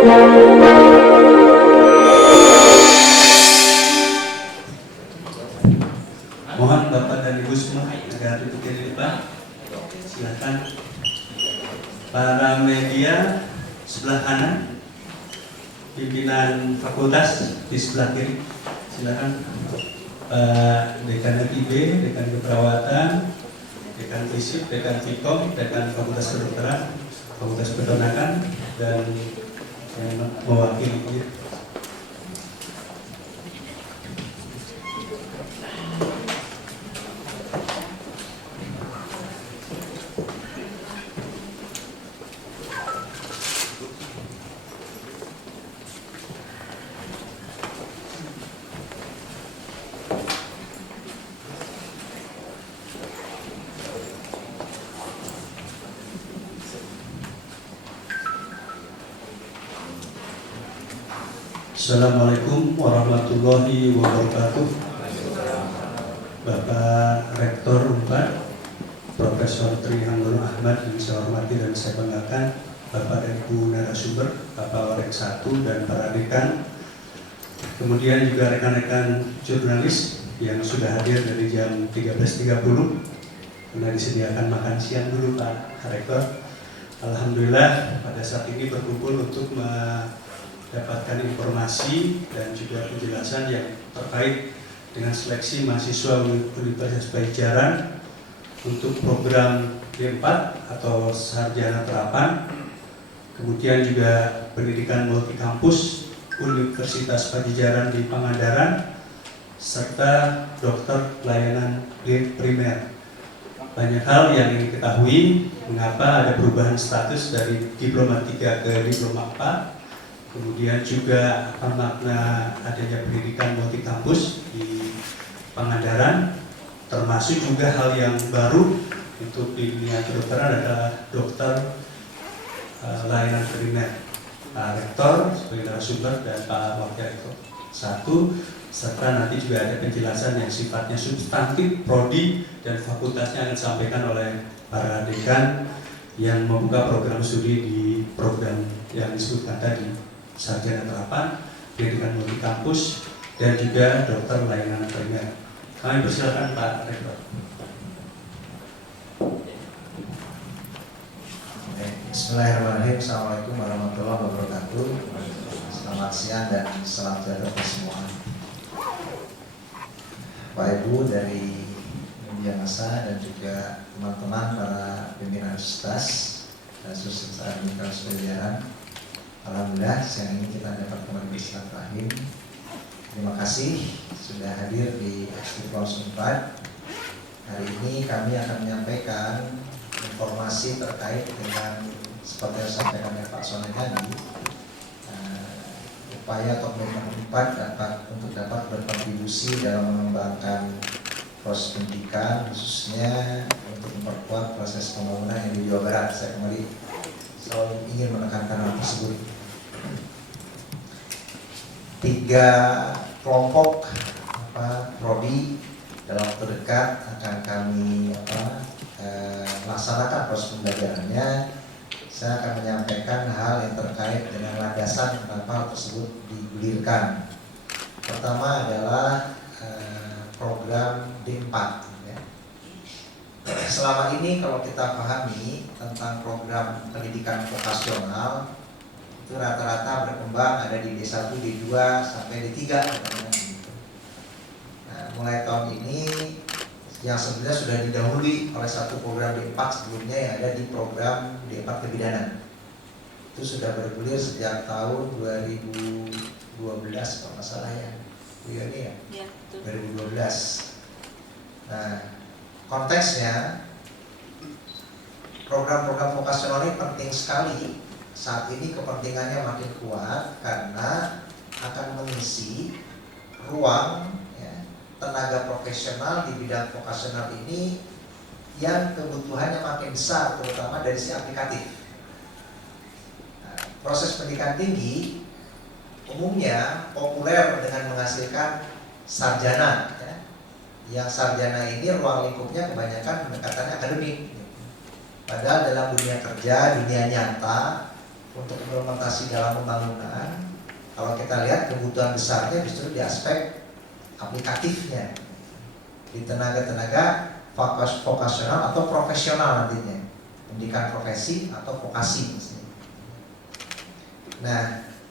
Mohon Bapak dan Ibu semua agar duduk di depan. Silakan. Para media sebelah kanan, pimpinan fakultas di sebelah kiri. Silakan. Dekan FIB, Dekan Keperawatan, Dekan FISIP, Dekan FIKOM, Dekan Fakultas Kedokteran, Fakultas Peternakan, dan yang mewakili. Assalamualaikum warahmatullahi wabarakatuh. Bapak Rektor Unpad, Profesor Tri Anggono Ahmad yang saya hormati dan saya banggakan, Bapak dan Ibu narasumber, Bapak Warek 1 dan para dekan, kemudian juga rekan-rekan jurnalis yang sudah hadir dari jam 13.30 karena disediakan makan siang dulu Pak Rektor. Alhamdulillah pada saat ini berkumpul untuk mendapatkan informasi dan juga penjelasan yang terkait dengan seleksi mahasiswa Universitas Pajajaran untuk program D4 atau Sarjana Terapan, kemudian juga pendidikan multikampus Universitas Pajajaran di Pangandaran, serta dokter pelayanan primer. Banyak hal yang ingin diketahui mengapa ada perubahan status dari diploma 3 ke diploma 4. Kemudian juga apa makna adanya pendidikan multikampus di Pangandaran, termasuk juga hal yang baru untuk di dunia kedokteran adalah dokter layanan primer. Pak Rektor sebagai narasumber dan Pak Wakil Rektor 1, serta nanti juga ada penjelasan yang sifatnya substantif, prodi dan fakultasnya akan disampaikan oleh para dekan yang membuka program studi di program yang disebutkan tadi. Sarjana Terapan, pendidikan multikampus, dan juga dokter layanan primer. Kami persilakan Pak Rektor. Bismillahirrahmanirrahim. Assalamualaikum warahmatullahi wabarakatuh. Selamat siang dan salam sejahtera semua. Pak Ibu dari media massa dan juga teman-teman para pimpinan universitas dan Universitas Pajajaran. Alhamdulillah siang ini kita dapat kembali bersilaturahim. Terima kasih sudah hadir di Eksklusif Unpad. Hari ini kami akan menyampaikan informasi terkait dengan seperti yang disampaikan oleh Pak Sony tadi, upaya komitmen Unpad untuk dapat berkontribusi dalam mengembangkan proses pendidikan, khususnya untuk memperkuat proses pembangunan yang di Jawa Barat. Saya kembali selalu ingin menekankan hal tersebut. 3 kelompok prodi dalam waktu dekat akan kami laksanakan proses pembelajarannya. Saya akan menyampaikan hal yang terkait dengan landasan kenapa hal tersebut digulirkan. Pertama adalah program D4 ya. Selama ini kalau kita pahami tentang program pendidikan vokasional itu rata-rata berkembang ada di D1, D2 sampai D3. Nah, mulai tahun ini yang sebenarnya sudah didahului oleh satu program D4 sebelumnya yang ada di program D4 kebidanan. Itu sudah bergulir sejak tahun 2012 kalau nggak salah ya. Iya nih ya. Ya, 2012. Nah, konteksnya program-program vokasional ini penting sekali. Saat ini kepentingannya makin kuat karena akan mengisi ruang tenaga profesional di bidang vokasional ini yang kebutuhannya makin besar, terutama dari sisi aplikatif. Nah, proses pendidikan tinggi umumnya populer dengan menghasilkan sarjana. Ya. Yang sarjana ini ruang lingkupnya kebanyakan pendekatannya akademik. Padahal dalam dunia kerja, dunia nyata, untuk implementasi dalam pembangunan, kalau kita lihat kebutuhan besarnya justru di aspek aplikatifnya, di tenaga-tenaga vokasional atau profesional nantinya, pendidikan profesi atau vokasi misalnya. Nah,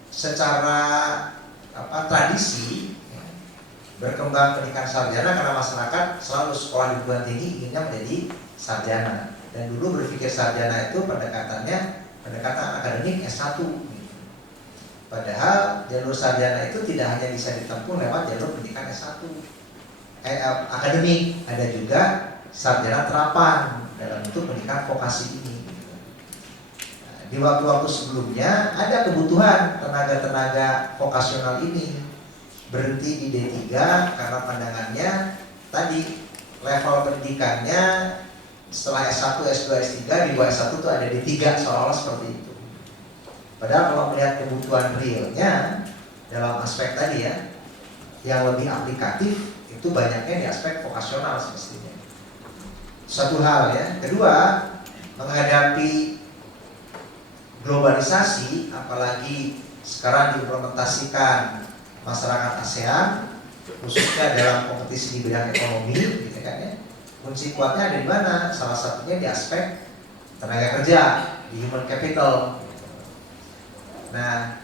secara tradisi berkembang pendidikan sarjana karena masyarakat selalu sekolah di perguruan tinggi inginnya menjadi sarjana, dan dulu berpikir sarjana itu pendekatan akademik S1. Padahal jalur sarjana itu tidak hanya bisa ditempuh lewat jalur pendidikan S1 akademik, ada juga sarjana terapan dalam bentuk pendidikan vokasi ini. Nah, di waktu-waktu sebelumnya ada kebutuhan tenaga-tenaga vokasional ini berhenti di D3 karena pandangannya tadi level pendidikannya setelah S1, S2, S3 di bawah S1 itu ada D3 seolah-olah seperti itu. Padahal kalau melihat kebutuhan realnya dalam aspek tadi ya, yang lebih aplikatif itu banyaknya di aspek vokasional semestinya. Satu hal ya. Kedua, menghadapi globalisasi, apalagi sekarang diimplementasikan masyarakat ASEAN, khususnya dalam kompetisi di bidang ekonomi, gitu kan ya. Kunci kuatnya ada di mana? Salah satunya di aspek tenaga kerja, di human capital. Nah,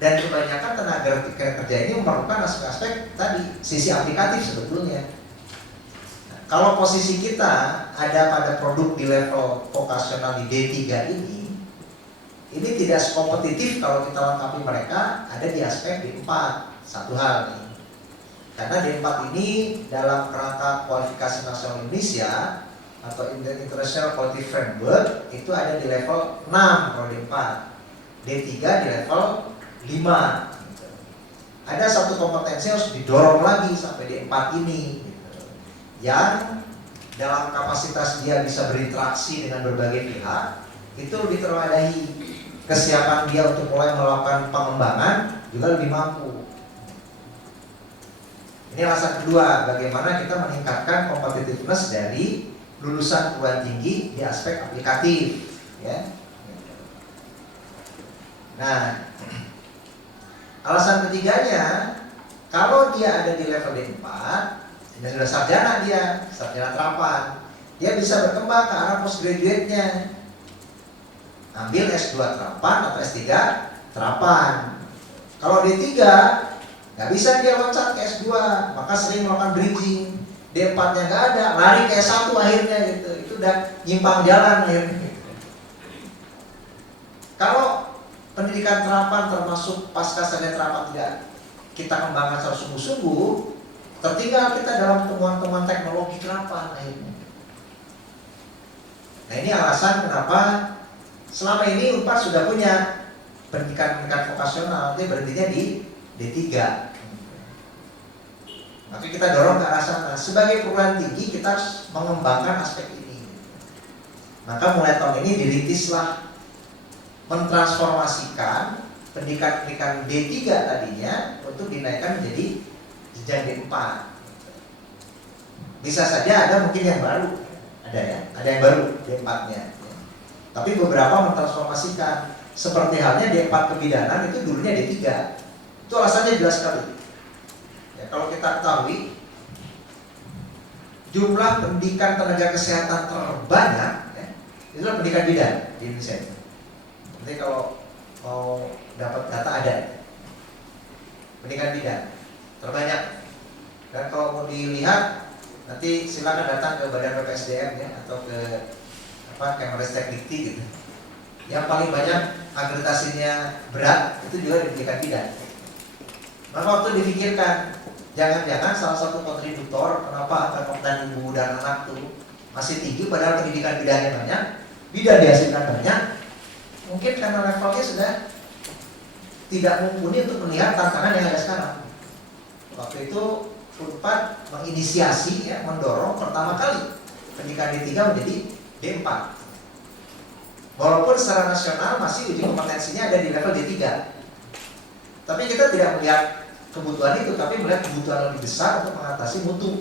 dan kebanyakan tenaga kerja ini memerlukan aspek-aspek tadi, sisi aplikatif sebetulnya. Nah, kalau posisi kita ada pada produk di level vokasional di D3 ini tidak sekompetitif kalau kita lengkapi mereka ada di aspek D4. Satu hal nih, karena D4 ini dalam kerangka kualifikasi nasional Indonesia atau International Quality Framework itu ada di level 6 kalau D4, D3 di level 5 gitu. Ada satu kompetensi yang harus didorong lagi sampai D4 ini gitu, yang dalam kapasitas dia bisa berinteraksi dengan berbagai pihak itu lebih terwadahi. Kesiapan dia untuk mulai melakukan pengembangan juga lebih mampu. Ini alasan kedua, bagaimana kita meningkatkan competitiveness dari lulusan perguruan tinggi di aspek aplikatif ya. Nah, alasan ketiganya, kalau dia ada di level D4 dan sudah sarjana, dia sarjana terapan, dia bisa berkembang ke arah postgraduate-nya, ambil S2 terapan atau S3 terapan. Kalau D3 nggak bisa dia loncat ke S2, maka sering melakukan bridging. D4-nya nggak ada, lari ke S1 akhirnya gitu. Itu udah nyimpang jalan akhirnya. Kalau pendidikan terapan termasuk pasca sarjana terapan tidak kita kembangkan secara sungguh-sungguh, tertinggal kita dalam temuan-temuan teknologi terapan akhirnya. Nah, ini alasan kenapa selama ini Unpad sudah punya pendidikan vokasional, dia berhentinya di D3. Maka kita dorong ke arah sana. Sebagai perguruan tinggi kita harus mengembangkan aspek ini. Maka mulai tahun ini dirintislah mentransformasikan pendidikan D3 tadinya untuk dinaikkan menjadi jenjang D4. Bisa saja ada mungkin yang baru, ada ya, ada yang baru D4-nya. Tapi beberapa mentransformasikan, seperti halnya D4 kebidanan itu dulunya D3. Itu alasannya jelas sekali. Ya, kalau kita ketahui jumlah pendidikan tenaga kesehatan terbanyak ya, itu adalah pendidikan bidan di Indonesia. Nanti kalau mau dapat data ada pendidikan bidan terbanyak. Dan kalau mau dilihat nanti silakan datang ke Badan PPSDM ya, atau ke Kemenristek Dikti gitu. Yang paling banyak akreditasinya berat itu juga di pendidikan bidan. Maka waktu dipikirkan, jangan-jangan salah satu kontributor kenapa angka kematian ibu dan anak tuh masih tinggi padahal pendidikan bidannya banyak, bidan dihasilkan banyak, mungkin karena levelnya sudah tidak mumpuni untuk melihat tantangan yang ada sekarang. Waktu itu Unpad menginisiasi ya, mendorong pertama kali pendidikan D3 menjadi D4. Walaupun secara nasional masih uji kompetensinya ada di level D3. Tapi kita tidak melihat kebutuhan itu, tapi melihat kebutuhan lebih besar untuk mengatasi mutu.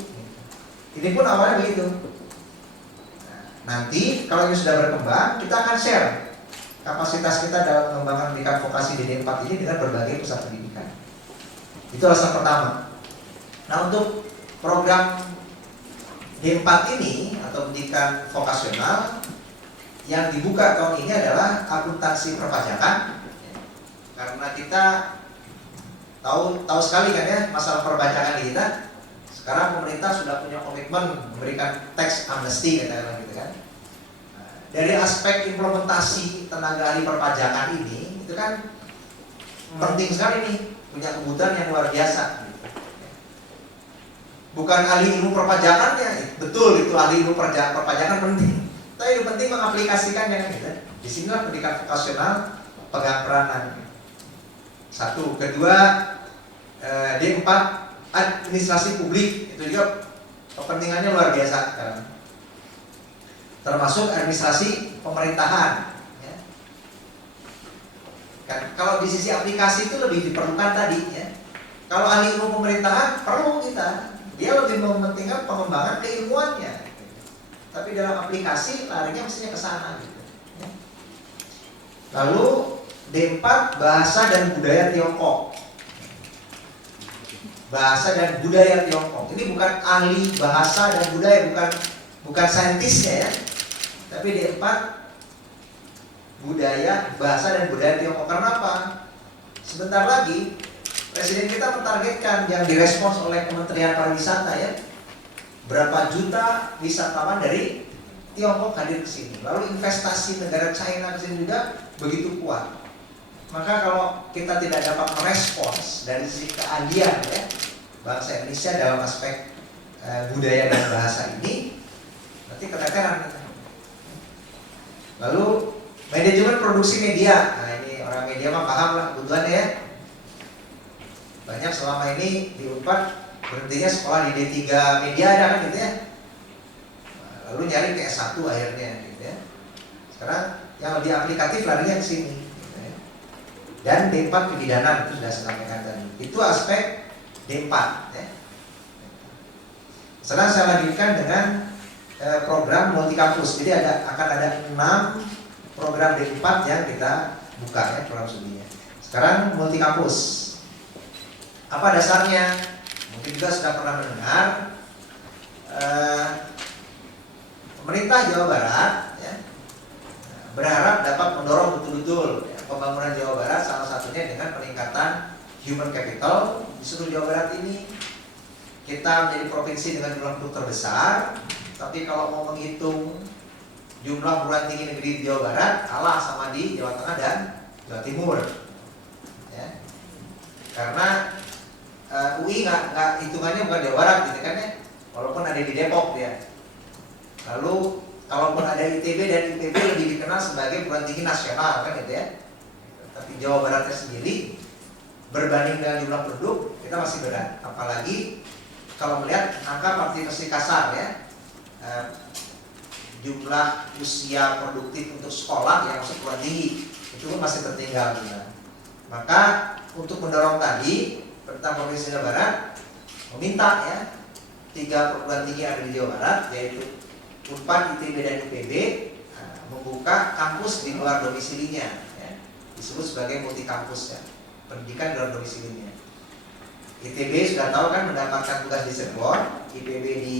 Ini pun awalnya begitu. Nah, nanti kalau ini sudah berkembang, kita akan share kapasitas kita dalam mengembangkan pendidikan vokasi di D4 ini dengan berbagai pusat pendidikan. Itu alasan pertama. Nah, untuk program D4 ini atau pendidikan vokasional yang dibuka tahun ini adalah akuntansi perpajakan. Karena kita tahu sekali kan ya masalah perpajakan di kita. Sekarang pemerintah sudah punya komitmen memberikan tax amnesty katakanlah gitu kan. Dari aspek implementasi tenaga ahli perpajakan ini itu kan penting sekali nih, punya kebutuhan yang luar biasa gitu. Bukan ahli ilmu perpajakannya, betul itu ahli ilmu perpajakan penting. Tapi yang penting mengaplikasikannya gitu. Disinilah pendidikan vokasional pegang peranan. Satu, kedua D4 administrasi publik itu juga kepentingannya luar biasa kan? Termasuk administrasi pemerintahan ya. Kan, kalau di sisi aplikasi itu lebih diperlukan tadi ya. Kalau ahli ilmu pemerintahan perlu kita, dia lebih mementingkan pengembangan keilmuannya. Tapi dalam aplikasi larinya mestinya ke sana gitu. Ya. Lalu D4 bahasa dan budaya Tiongkok. Bahasa dan budaya Tiongkok. Ini bukan ahli bahasa dan budaya, bukan saintisnya ya. Tapi D4 budaya, bahasa dan budaya Tiongkok. Karena apa? Sebentar lagi Presiden kita mentargetkan yang direspons oleh Kementerian Pariwisata ya. Berapa juta wisatawan dari Tiongkok hadir ke sini. Lalu investasi negara China ke sini juga begitu kuat. Maka kalau kita tidak dapat merespons dari sisi keahlian ya bangsa Indonesia dalam aspek budaya dan bahasa ini, nanti keteteran. Lalu manajemen produksi media. Nah ini orang media mah paham lah kebutuhannya ya. Banyak selama ini di Unpad berhentinya sekolah di D3 media ada kan gitu ya. Lalu nyari ke S1 akhirnya gitu ya. Sekarang yang lebih aplikatif larinya ke sini. Dan D4 kebidanan itu sudah saya sampaikan tadi. Itu aspek D4 ya. Sekarang saya lanjutkan dengan program multi kampus. Jadi akan ada 6 program D4 yang kita buka ya program studinya. Sekarang multi kampus. Apa dasarnya? Mungkin juga sudah pernah mendengar pemerintah Jawa Barat ya, berharap dapat mendorong betul-betul ya, pembangunan Jawa Barat, salah satunya dengan peningkatan human capital di seluruh Jawa Barat ini. Kita menjadi provinsi dengan jumlah penduduk terbesar, tapi kalau mau menghitung jumlah perguruan tinggi negeri di Jawa Barat kalah sama di Jawa Tengah dan Jawa Timur ya. Karena UI nggak hitungannya bukan Jawa Barat gitu kan ya, walaupun ada di Depok ya. Lalu kalaupun ada ITB dan IPB lebih dikenal sebagai perguruan tinggi nasional kan gitu ya. Tapi Jawa Baratnya sendiri berbanding dengan jumlah penduduk kita masih berat, apalagi kalau melihat angka partisipasi kasar ya, jumlah usia produktif untuk sekolah yang masuk perguruan tinggi itu pun masih tertinggal juga. Maka untuk mendorong tadi, Pemerintah Provinsi Jawa Barat meminta ya 3 perguruan tinggi yang ada di Jawa Barat, yaitu Unpad, ITB dan IPB membuka kampus di luar domisilinya ya. Disebut sebagai multi kampus ya, pendidikan di luar domisilinya. ITB sudah tahu kan mendapatkan tugas di Cirebon, IPB di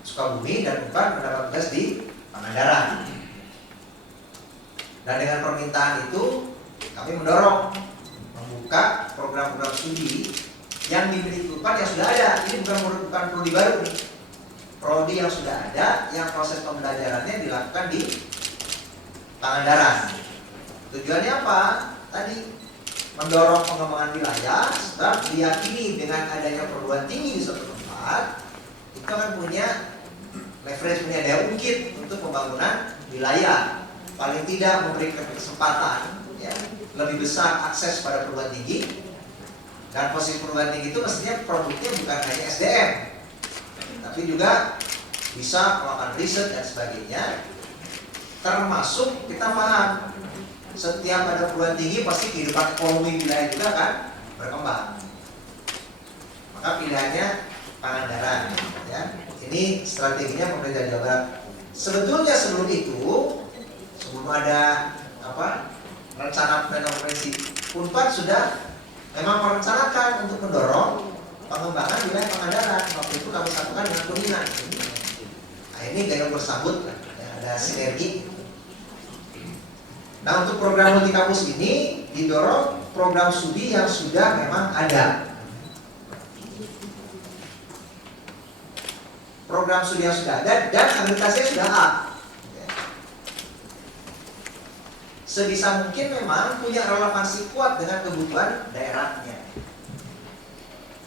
Sukabumi, dan Unpad mendapat tugas di Pangandaran. Dan dengan permintaan itu kami mendorong membuka program-program studi yang dimiliki Unpad yang sudah ada. Ini bukan prodi baru nih. Prodi yang sudah ada, yang proses pembelajarannya dilakukan di Pangandaran. Tujuannya apa? Tadi mendorong pengembangan wilayah, sebab diyakini dengan adanya perguruan tinggi di suatu tempat itu akan punya leverage, punya daya ungkit untuk pembangunan wilayah. Paling tidak memberikan kesempatan ya, lebih besar akses pada perguruan tinggi. Dan posisi perguruan tinggi itu mestinya produknya bukan hanya SDM, tapi juga bisa melakukan riset dan sebagainya. Termasuk kita paham setiap ada perguruan tinggi pasti kehidupan ekonomi wilayah juga kan berkembang. Maka pilihannya Pangandaran ya. Ini strateginya pemerintah Jawa Barat. Sebetulnya sebelum itu, sebelum ada Unpad sudah memang merencanakan untuk mendorong pengembangan wilayah Pangandaran. Waktu itu kami satukan dengan Kuningan. Nah, ini gaya bersambut, ya, ada sinergi. Nah, untuk program multi kampus ini didorong program studi yang sudah memang ada. Program studi yang sudah ada dan akreditasinya sudah A. Sebisa mungkin memang punya relevansi kuat dengan kebutuhan daerahnya.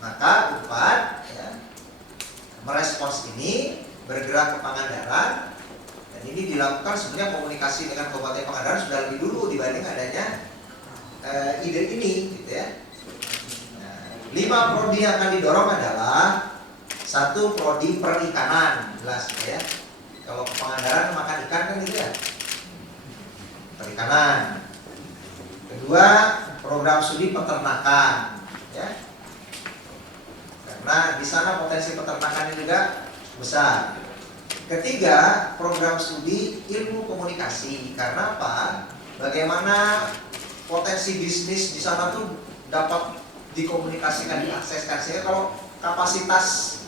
Maka Unpad ya, merespons ini, bergerak ke Pangandaran. Dan ini dilakukan sebenarnya komunikasi dengan Kabupaten Pangandaran sudah lebih dulu dibanding adanya ide ini, gitu ya. Nah, 5 prodi yang akan didorong adalah 1 prodi perikanan, jelas ya. Kalau ke Pangandaran makan ikan kan gitu ya. Perikanan. Kedua, program studi peternakan, ya. Karena di sana potensi peternakannya juga besar. Ketiga, program studi ilmu komunikasi. Karena apa? Bagaimana potensi bisnis di sana tuh dapat dikomunikasikan, diakseskan. Sehingga kalau kapasitas,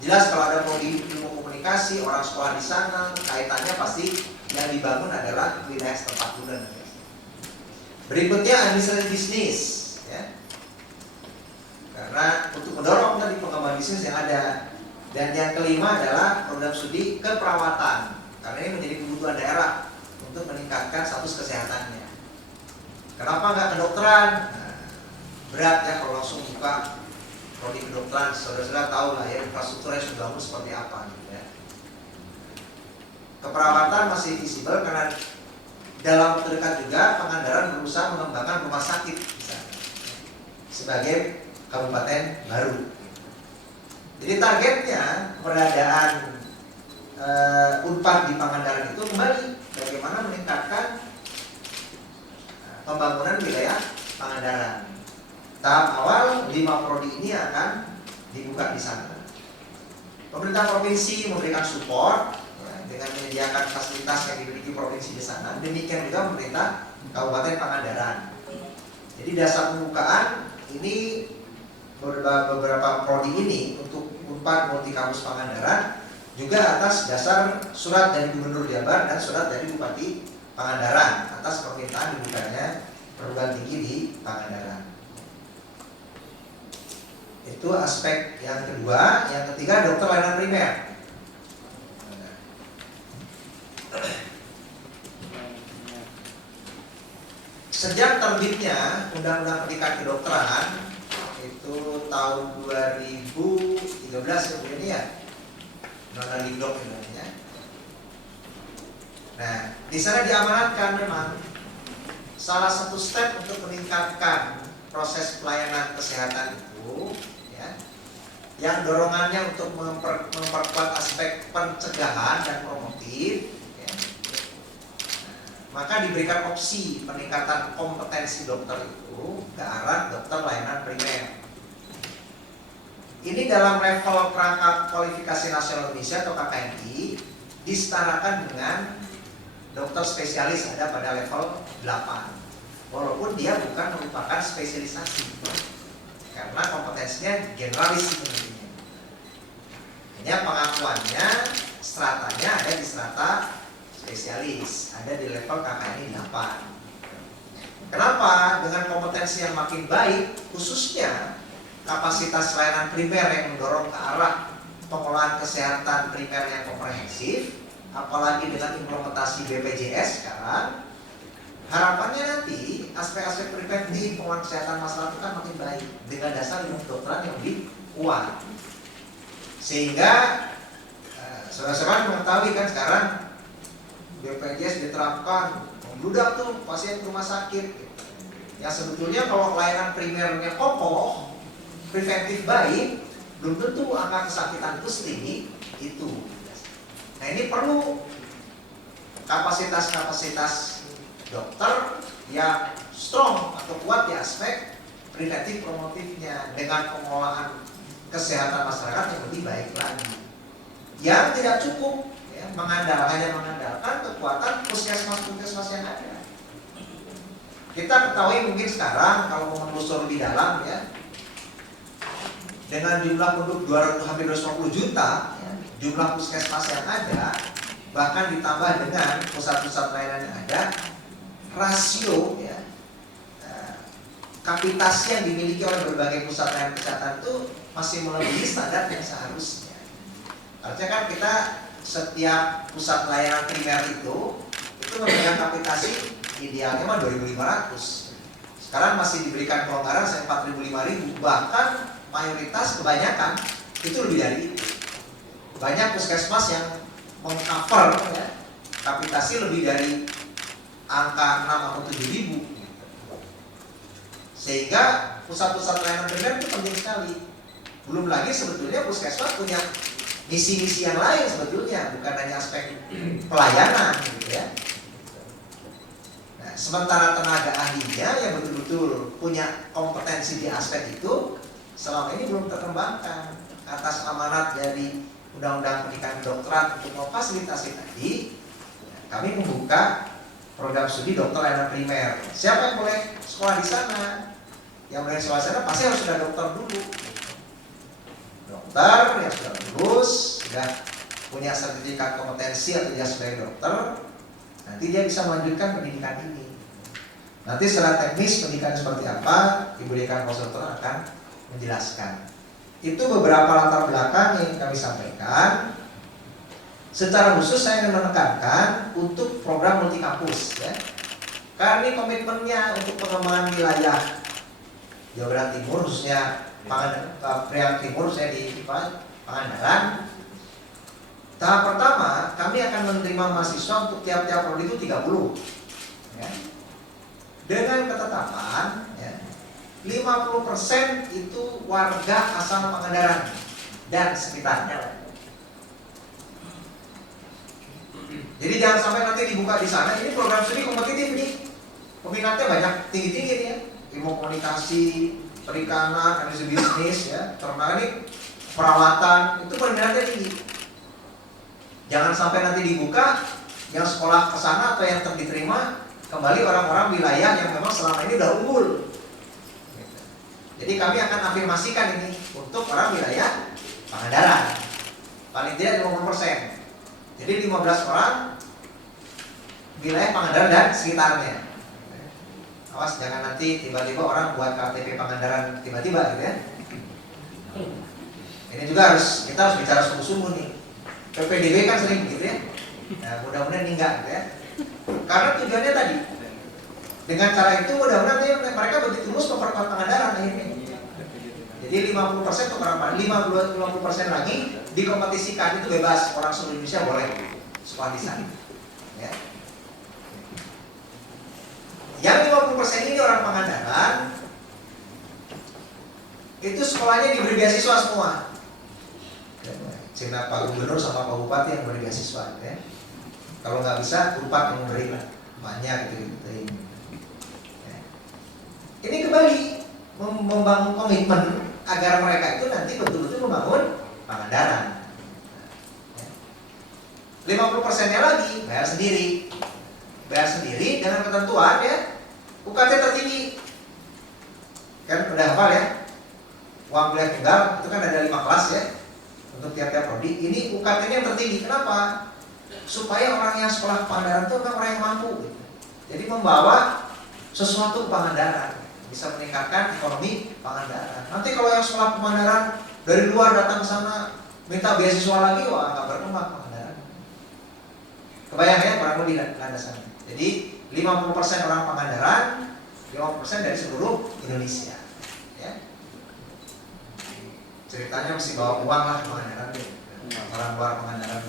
jelas kalau ada prodi ilmu komunikasi, orang sekolah di sana, kaitannya pasti yang dibangun adalah wilayah setempat dulu. Berikutnya administrasi bisnis, ya. Karena untuk mendorong tadi pengembangan bisnis yang ada. Dan yang kelima adalah program studi keperawatan, karena ini menjadi kebutuhan daerah untuk meningkatkan status kesehatannya. Kenapa nggak kedokteran? Nah, berat ya kalau langsung buka prodi kedokteran. Saudara-saudara tahu lah ya infrastrukturnya sudah seperti apa gitu ya. Keperawatan masih visible karena dalam waktu dekat juga Pangandaran berusaha mengembangkan rumah sakit misalnya, sebagai kabupaten baru. Jadi targetnya keberadaan Unpad di Pangandaran itu kembali bagaimana meningkatkan pembangunan wilayah Pangandaran. Tahap awal 5 prodi ini akan dibuka di sana. Pemerintah provinsi memberikan support ya, dengan menyediakan fasilitas yang dimiliki provinsi di sana. Demikian juga pemerintah Kabupaten Pangandaran. Jadi dasar pembukaan ini beberapa prodi ini untuk Unpad multi kampus Pangandaran juga atas dasar surat dari Gubernur Jabar dan surat dari Bupati Pangandaran atas permintaan dibukanya perguruan tinggi di Pangandaran. Itu aspek yang kedua. Yang ketiga, dokter layanan primer. Sejak terbitnya Undang-Undang Pendidikan Kedokteran itu tahun 2013 ya ini ya, Undang-Undang Dikdok namanya. Nah, di sana diamanatkan memang salah satu step untuk meningkatkan proses pelayanan kesehatan itu, ya, yang dorongannya untuk memperkuat aspek pencegahan dan promotif, ya, maka diberikan opsi peningkatan kompetensi dokter itu ke arah dokter layanan primer. Ini dalam level perangkat kualifikasi nasional Indonesia atau KKNI disetarakan dengan dokter spesialis ada pada level 8. Walaupun dia bukan merupakan spesialisasi, karena kompetensinya generalis sebenarnya. Hanya pengakuannya, stratanya ada di strata spesialis, ada di level KKNI 8. Kenapa? Dengan kompetensi yang makin baik, khususnya kapasitas layanan primer yang mendorong ke arah pengolahan kesehatan primer yang komprehensif, apalagi dengan implementasi BPJS sekarang, harapannya nanti aspek-aspek preventif pengolahan kesehatan masyarakat kan makin baik dengan dasar ilmu kedokteran yang lebih kuat. Sehingga saudara-saudara mengetahui kan sekarang BPJS diterapkan membludak tuh pasien ke rumah sakit. Ya sebetulnya kalau layanan primernya kokoh, preventif baik, belum tentu angka kesakitan itu setinggi itu. Nah ini perlu kapasitas dokter yang strong atau kuat di aspek preventif promotifnya dengan pengolahan kesehatan masyarakat yang lebih baik lagi. Yang tidak cukup ya, hanya mengandalkan kekuatan puskesmas yang ada. Kita ketahui mungkin sekarang kalau mau menelusur lebih dalam ya, dengan jumlah penduduk hampir 250 juta, ya, jumlah puskesmas yang ada, bahkan ditambah dengan pusat-pusat layanan yang ada, rasio ya, kapasitas yang dimiliki oleh berbagai pusat layanan kesehatan itu masih melebihi standar yang seharusnya. Artinya kan kita setiap pusat layanan primer itu memegang kapasitas idealnya mah 2.500. Sekarang masih diberikan kelonggaran sampai 4.000, 5.000, bahkan mayoritas kebanyakan itu lebih dari itu. Banyak puskesmas yang mengcover ya, kapasitasnya lebih dari angka 6 atau 7.000. Sehingga pusat-pusat layanan primer itu penting sekali. Belum lagi sebetulnya puskesmas punya misi-misi yang lain sebetulnya, bukan hanya aspek pelayanan gitu ya. Nah, sementara tenaga ahlinya yang betul-betul punya kompetensi di aspek itu selama ini belum terkembangkan. Atas amanat dari Undang-Undang Pendidikan Kedokteran untuk memfasilitasi tadi, kami membuka program studi dokter layanan primer. Siapa yang boleh sekolah di sana? Yang boleh sekolah di sana pasti harus sudah dokter dulu. Dokter yang sudah lulus, sudah punya sertifikat kompetensi atau dia sebagai dokter, nanti dia bisa melanjutkan pendidikan ini. Nanti secara teknis pendidikan seperti apa, Ibu Dekan Konsultan akan menjelaskan. Itu beberapa latar belakang yang kami sampaikan. Secara khusus saya ingin menekankan untuk program multi kampus ya. Karena ini komitmennya untuk pengembangan wilayah Jawa Barat Timur, khususnya Priang Timur, saya di Pangandaran. Tahap pertama kami akan menerima mahasiswa untuk tiap-tiap prodi itu 30 ya. Dengan ketetapan ya, 50% itu warga asal Pangandaran dan sekitarnya. Jadi jangan sampai nanti dibuka di sana. Ini program studi kompetitif nih, peminatnya banyak, tinggi-tinggi nih ya. Ilmu komunikasi, perikanan, analisis bisnis ya, terutama ini perawatan, itu peminatnya tinggi. Jangan sampai nanti dibuka yang sekolah ke sana atau yang diterima kembali orang-orang wilayah yang memang selama ini udah unggul. Jadi kami akan afirmasikan ini untuk orang wilayah Pangandaran, paling tidak 50%. Jadi 15 orang wilayah Pangandaran dan sekitarnya. Awas jangan nanti tiba-tiba orang buat KTP Pangandaran tiba-tiba gitu ya. Ini juga kita harus bicara sungguh-sungguh nih. PPDB kan sering begitu ya. Nah, mudah-mudahan ini enggak gitu ya. Karena tujuannya tadi, dengan cara itu mudah-mudahan mereka begitu tulus memperkuat Pangandaran akhirnya. Jadi 50% untuk orang 50% lagi dikompetisikan, itu bebas, orang seluruh Indonesia boleh sekolah di sana. Ya. Yang 50% ini orang Pangandaran, itu sekolahnya diberi beasiswa semua. Sehingga Pak Gubernur sama Pak Bupati yang beri beasiswa ya. Kalau nggak bisa, Bupati yang memberi banyak gitu. Ya. Ini kembali membangun komitmen agar mereka itu nanti betul-betul membangun Pangandaran. 50%-nya lagi bayar sendiri. Bayar sendiri dengan ketentuan ya, UKT tertinggi. Kan udah hafal ya? Uang kuliah tunggal itu kan ada 5 kelas ya. Untuk tiap-tiap prodi, ini UKT-nya yang tertinggi. Kenapa? Supaya orang yang sekolah Pangandaran itu memang orang yang mampu gitu. Jadi membawa sesuatu ke Pangandaran, bisa meningkatkan ekonomi Pangandaran. Nanti kalau yang sekolah Pangandaran dari luar datang ke sana minta beasiswa lagi, wah nggak berkembang Pangandaran. Kebayang ya kurang lebih landasannya. Jadi 50% orang Pangandaran, 50% dari seluruh Indonesia. Ya. Ceritanya mesti bawa uang lah Pangandaran, orang luar Pangandaran.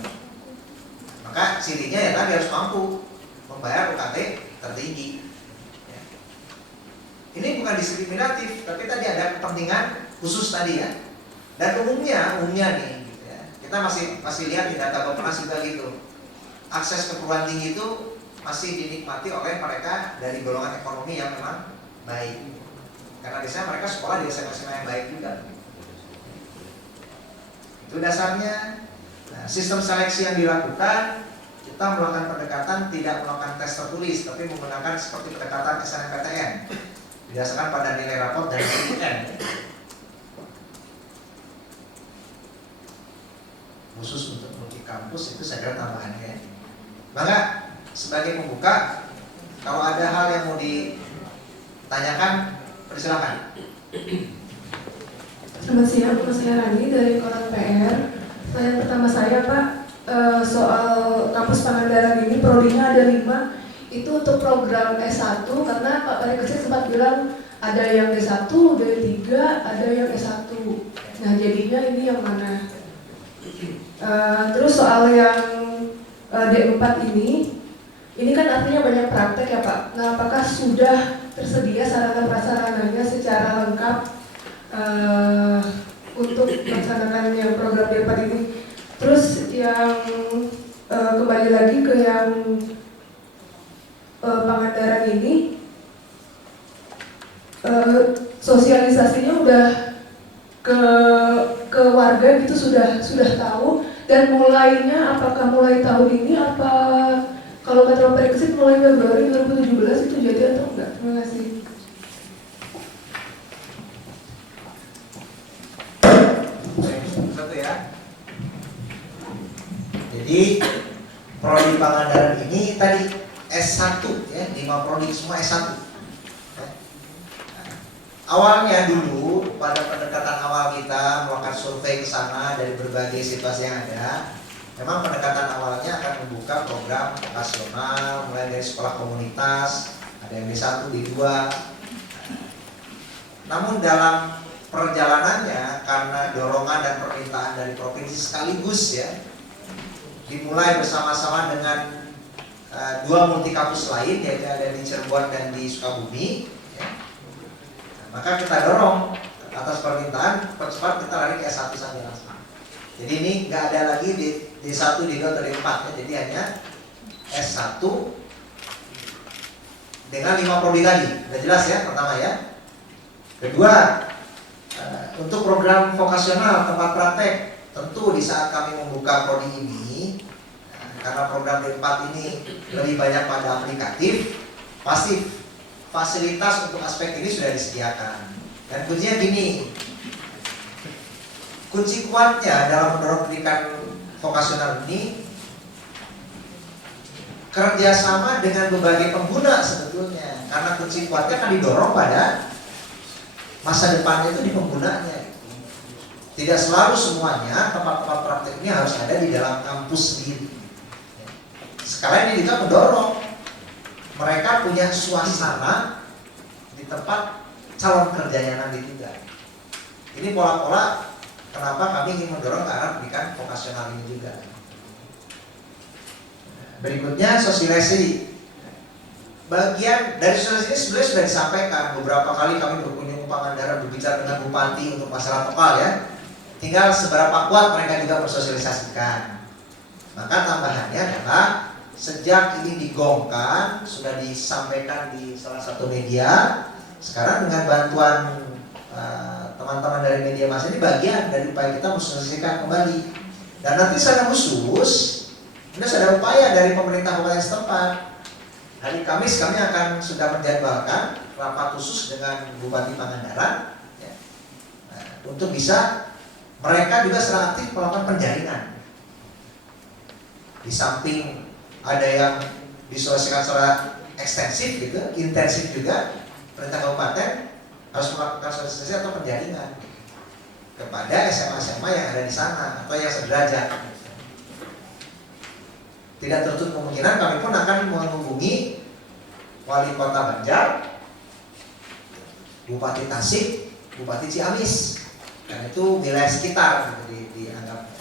Maka cirinya ya tadi harus mampu membayar UKT tertinggi. Ini bukan diskriminatif, tapi tadi ada kepentingan khusus tadi ya. Dan umumnya nih, gitu ya. Kita masih lihat di data Bappenas juga gitu. Akses ke perguruan tinggi itu masih dinikmati oleh mereka dari golongan ekonomi yang memang baik. Karena biasanya mereka sekolah di SMA-SMA yang baik juga. Itu dasarnya. Nah, sistem seleksi yang dilakukan kita melakukan pendekatan tidak melakukan tes tertulis, tapi menggunakan seperti pendekatan SNMPTN berdasarkan pada nilai rapot dan UN. Khusus untuk multi kampus itu saya kira tambahannya. Maka sebagai pembuka, kalau ada hal yang mau ditanyakan, persilakan. Selamat siang, saya Rani dari Koran PR. Pertanyaan pertama saya, Pak, soal kampus Pangandaran ini prodinya ada 5. Itu untuk program S1, karena Pak Parikesit sempat bilang ada yang D1, D3, ada yang S1. Nah, jadinya ini yang mana? Terus soal yang D4 ini kan artinya banyak praktek ya Pak. Nah, apakah sudah tersedia sarana prasarananya secara lengkap untuk melaksanakan yang program D4 ini? Terus yang kembali lagi ke yang Pangandaran ini, sosialisasinya udah ke warga gitu sudah tahu, dan mulainya apakah mulai tahun ini apa kalau kata Pak Parikesit mulai Februari 2017 itu jadi atau enggak? Terima kasih. Satu ya. Jadi prodi Pangandaran ini tadi S1 ya, 5 prodi semua S1. Awalnya dulu pada pendekatan awal kita melakukan survei ke sana dari berbagai situasi yang ada, memang pendekatan awalnya akan membuka program vokasional mulai dari sekolah komunitas, ada yang D1, D2. Namun dalam perjalanannya karena dorongan dan permintaan dari provinsi sekaligus ya, dimulai bersama-sama dengan 2 multi kampus lain, yaitu ada di Cirebon dan di Sukabumi ya. Maka kita dorong atas permintaan, percepat kita lari ke S1 saja langsung. Jadi ini nggak ada lagi di D1, D2 atau D4 ya. Jadi hanya S1 dengan 5 prodi tadi. Udah jelas ya, pertama ya. Kedua, untuk program vokasional tempat praktek, tentu di saat kami membuka prodi ini, karena program D4 ini lebih banyak pada aplikatif, pasti fasilitas untuk aspek ini sudah disediakan. Dan kuncinya gini, kunci kuatnya dalam mendorong pendidikan vokasional ini kerjasama dengan berbagai pengguna sebetulnya, karena kunci kuatnya kan didorong pada masa depannya itu di penggunanya. Tidak selalu semuanya tempat-tempat praktek ini harus ada di dalam kampus sendiri. Sekalian ini juga mendorong mereka punya suasana di tempat calon kerjanya nanti juga. Ini pola-pola kenapa kami ingin mendorong ke arah pendidikan vokasional ini juga. Berikutnya sosialisasi. Bagian dari sosialisasi ini sebenarnya sudah disampaikan beberapa kali kami berkunjung ke Pangandaran, berbicara dengan bupati untuk masalah lokal ya. Tinggal seberapa kuat mereka juga bersosialisasikan. Maka tambahannya adalah sejak ini digaungkan, sudah disampaikan di salah satu media. Sekarang dengan bantuan teman-teman dari media massa ini bagian dari upaya kita mensosialisasikan kembali. Dan nanti secara khusus, ini ada upaya dari pemerintah kabupaten setempat. Hari Kamis kami akan sudah menjadwalkan rapat khusus dengan Bupati Pangandaran ya, untuk bisa mereka juga secara aktif melakukan penjaringan. Di samping ada yang disosialisasikan secara ekstensif gitu, intensif juga, pemerintah kabupaten harus melakukan sosialisasi atau penjaringan kepada SMA-SMA yang ada di sana atau yang sederajat. Tidak tertutup kemungkinan kami pun akan menghubungi Wali Kota Banjar, Bupati Tasik, Bupati Ciamis, dan itu wilayah sekitar gitu, dianggap.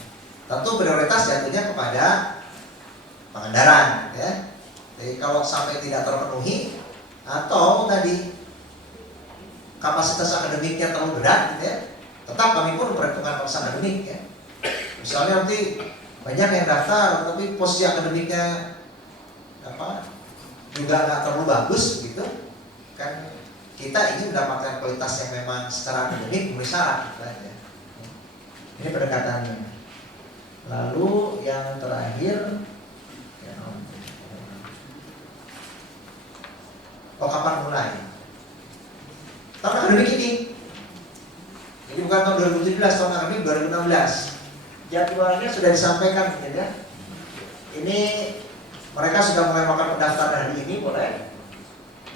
Tentu prioritas jatuhnya kepada Pangandaran ya. Jadi kalau sampai tidak terpenuhi atau tadi kapasitas akademiknya terlalu berat gitu ya, tetap kami pun memperhitungkan kapasitas akademik ya. Misalnya nanti banyak yang daftar tapi posisi akademiknya juga nggak terlalu bagus gitu kan, kita ingin mendapatkan kualitas yang memang secara akademik memenuhi syarat gitu aja. Ini pendekatannya. Lalu yang terakhir ya, Oh, kapan mulai? Tahun akademik ini. Jadi bukan tahun 2017, tahun akademik 2016. Jadwalnya sudah disampaikan, ya. Ini mereka sudah mulai melakukan pendaftaran hari ini, boleh.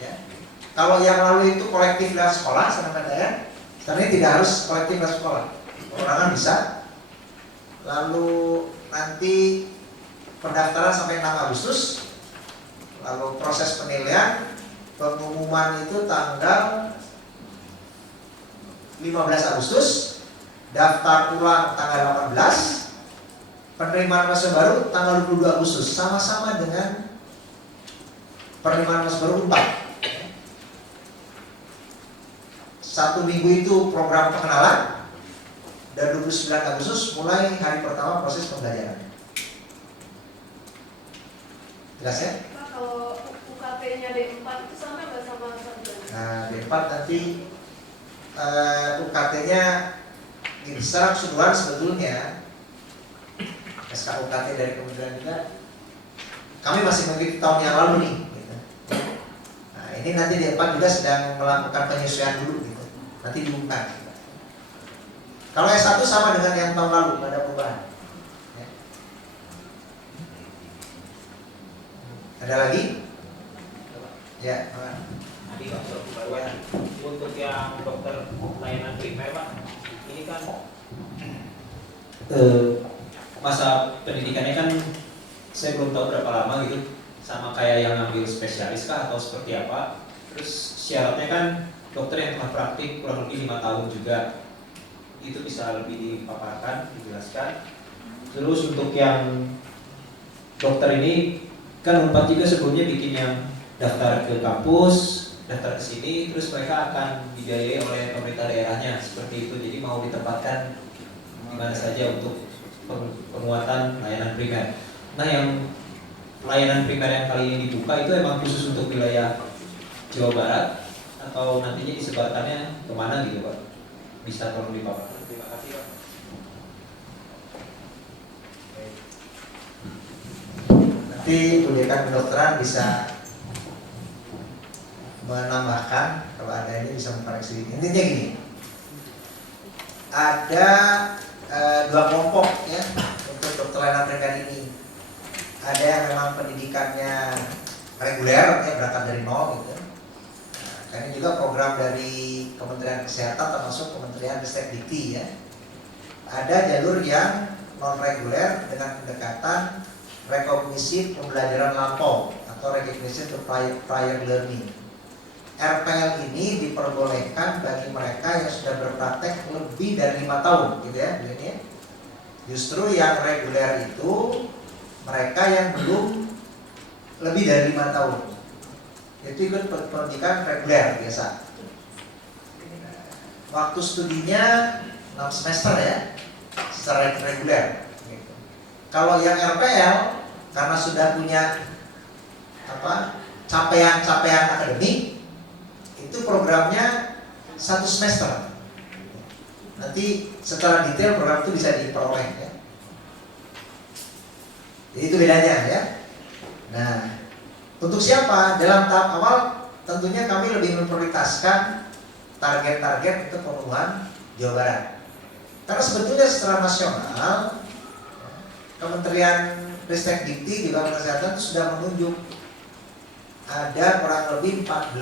Ya. Kalau yang lalu itu kolektif lewat sekolah, sekarang ini tidak harus kolektif lewat sekolah. Perorangan bisa. Lalu nanti pendaftaran sampai 6 Agustus. Lalu proses penilaian, pengumuman itu tanggal 15 Agustus, daftar ulang tanggal 18, penerimaan mahasiswa baru tanggal 22 Agustus, sama-sama dengan penerimaan mahasiswa baru 4. 1 minggu itu program pengenalan, dan 29 Agustus mulai hari pertama proses pembelajaran. Jelas ya? Pak, kalau UKT-nya D4 itu sama nggak sama sarjana? Nah, D4 nanti UKT-nya secara keseluruhan sebetulnya SK UKT dari Kementerian juga kami masih mengikuti tahun yang lalu nih gitu. Nah, ini nanti D4 juga sedang melakukan penyesuaian dulu gitu. Nanti diumumkan. Kalau S1 sama dengan yang tahun lalu, nggak ada perubahan. Ya. Ada lagi? Ya, Tadi dokter kebaruan untuk yang dokter layanan primer Pak, ini kan masa pendidikannya kan saya belum tahu berapa lama gitu, sama kayak yang ngambil spesialis kah atau seperti apa. Terus syaratnya kan dokter yang telah praktik kurang lebih 5 tahun juga, itu bisa lebih dipaparkan, dijelaskan. Terus untuk yang dokter ini kan Unpad juga sebelumnya bikin yang daftar ke kampus, daftar ke sini, terus mereka akan dibiayai oleh pemerintah daerahnya seperti itu. Jadi mau ditempatkan di mana saja untuk penguatan layanan primer. Nah, yang layanan primer yang kali ini dibuka itu emang khusus untuk wilayah Jawa Barat atau nantinya disebarkannya kemana gitu Pak? Bisa tolong dipaparkan. Terima kasih Pak. nanti Bu Dekan Kedokteran bisa menambahkan kalau ada ini bisa mengkoreksi. Intinya gini, ada 2 kelompok ya untuk dokter layanan primer ini. Ada yang memang pendidikannya reguler, ya berangkat dari nol gitu. Nah, ini juga program dari Kementerian Kesehatan termasuk Kementerian Ristek-Dikti ya. Ada jalur yang non reguler dengan pendekatan rekognisi pembelajaran lampau atau recognition to prior learning. RPL ini diperbolehkan bagi mereka yang sudah berpraktek lebih dari 5 tahun, gitu ya, ini. Justru yang reguler itu mereka yang belum lebih dari 5 tahun. Itu ikut pendidikan reguler biasa. Waktu studinya 6 semester ya, secara reguler. Gitu. Kalau yang RPL karena sudah punya capaian akademik, itu programnya 1 semester. Nanti secara detail program itu bisa diperoleh ya. Jadi itu bedanya ya. Nah, untuk siapa? Dalam tahap awal tentunya kami lebih memprioritaskan target-target untuk pemenuhan Jawa Barat. Karena sebetulnya secara nasional Kementerian Ristek-Dikti di Badan Kesehatan itu sudah menunjuk ada kurang lebih 14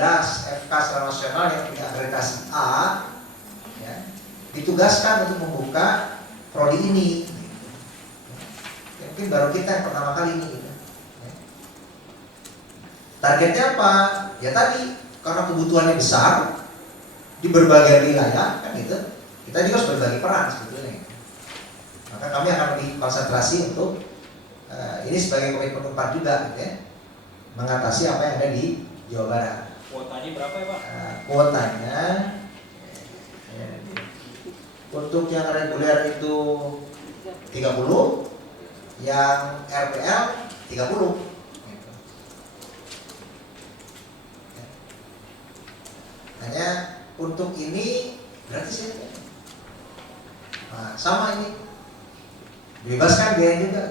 FK secara nasional yang punya akreditasi A ya, ditugaskan untuk membuka prodi ini. Mungkin baru kita yang pertama kali ini gitu. Targetnya apa? Ya tadi, karena kebutuhannya besar di berbagai wilayah kan gitu. Kita juga harus berbagi peran sebetulnya. Maka kami akan lebih konsentrasi untuk ini sebagai komitmen Unpad juga gitu ya, mengatasi apa yang ada di Jawa Barat. Kuotanya berapa ya Pak? Kuotanya untuk yang reguler itu 30, yang RPL 30. Hanya untuk ini gratis ya. Nah, sama ini bebaskan biaya juga.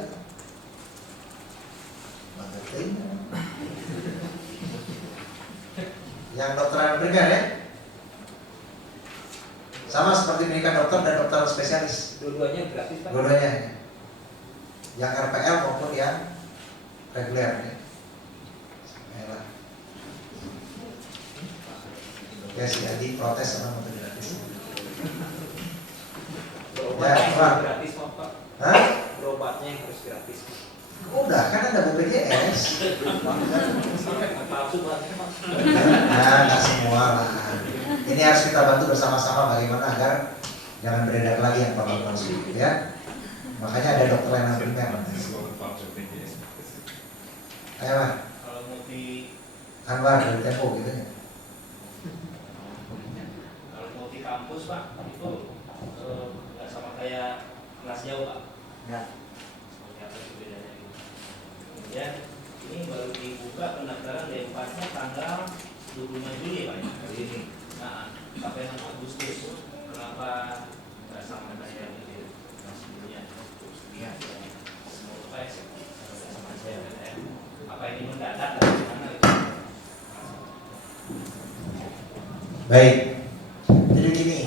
Yang dokteran primer ya. Sama seperti pendidikan dokter dan dokter spesialis. Dua-duanya gratis Pak? Dua-duanya. Yang RPL maupun yang reguler ya. Yalah. Ya si Adi protes sama untuk gratis. Berobatnya Ya, Pak. gratis Pak? Hah? Berobatnya yang harus gratis. Udah kan ada BPJS. Palsu banget Pak. Nah, nggak semua lah. Ini harus kita bantu bersama-sama bagaimana agar jangan beredar lagi yang palsu, ya. Makanya ada dokter layanan primer. Ayo, Mas. Kalau multi Anwar dari Tempo gitu ya. kalau multi kampus Pak itu nggak sama kayak kelas jauh Pak. Ya. Seperti apa itu bedanya gitu. Kemudian ini baru dibuka pendaftaran D4-nya tanggal 25 Juli Pak ya, hari ini. Nah, sampai 6 Agustus. Kenapa nggak sama kayak gitu? Yang sebelumnya? Iya. Semoga Pak ya, sama saya PTN. Apa ini mendadak atau gimana gitu? Baik. Jadi gini.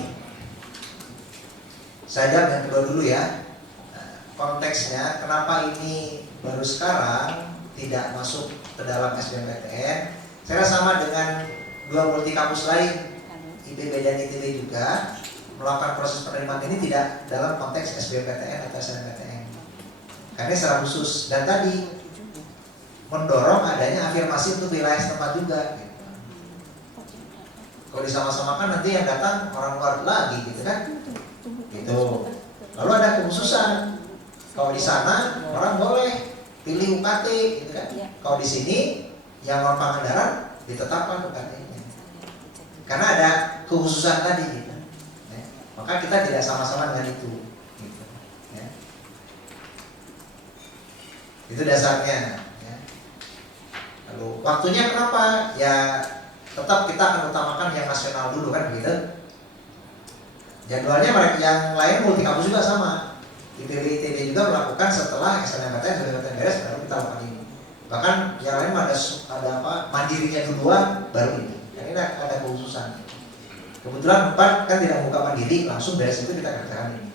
Saya jawab yang kedua dulu ya. Nah, konteksnya kenapa ini baru sekarang tidak masuk ke dalam SBMPTN? Saya rasa sama dengan dua multi kampus lain, IPB dan ITB juga melakukan proses penerimaan ini tidak dalam konteks SBMPTN atau SNMPTN. Karena secara khusus dan tadi mendorong adanya afirmasi untuk wilayah setempat juga. Gitu. Kalau disama-samakan nanti yang datang orang luar lagi, gitu kan? Gitu. Lalu ada kekhususan. Kalau di sana orang boleh pilih UKT, gitu kan? Kalau di sini yang non Pangandaran ditetapkan UKT-nya. Karena ada kekhususan tadi, gitu. Ya. Maka kita tidak sama-sama dengan itu. Gitu. Ya. Itu dasarnya. Ya. Lalu waktunya kenapa? Ya tetap kita akan utamakan yang nasional dulu kan gitu. Jadwalnya mereka yang lain multi kampus juga sama. IPB ITB juga melakukan setelah SNMPTN sudah beres baru kita lakukan ini. Bahkan yang lain ada apa mandirinya duluan baru ini. Yang ini ada kekhususan. Kebetulan 4 kan tidak buka mandiri langsung dari situ kita kerjakan ini.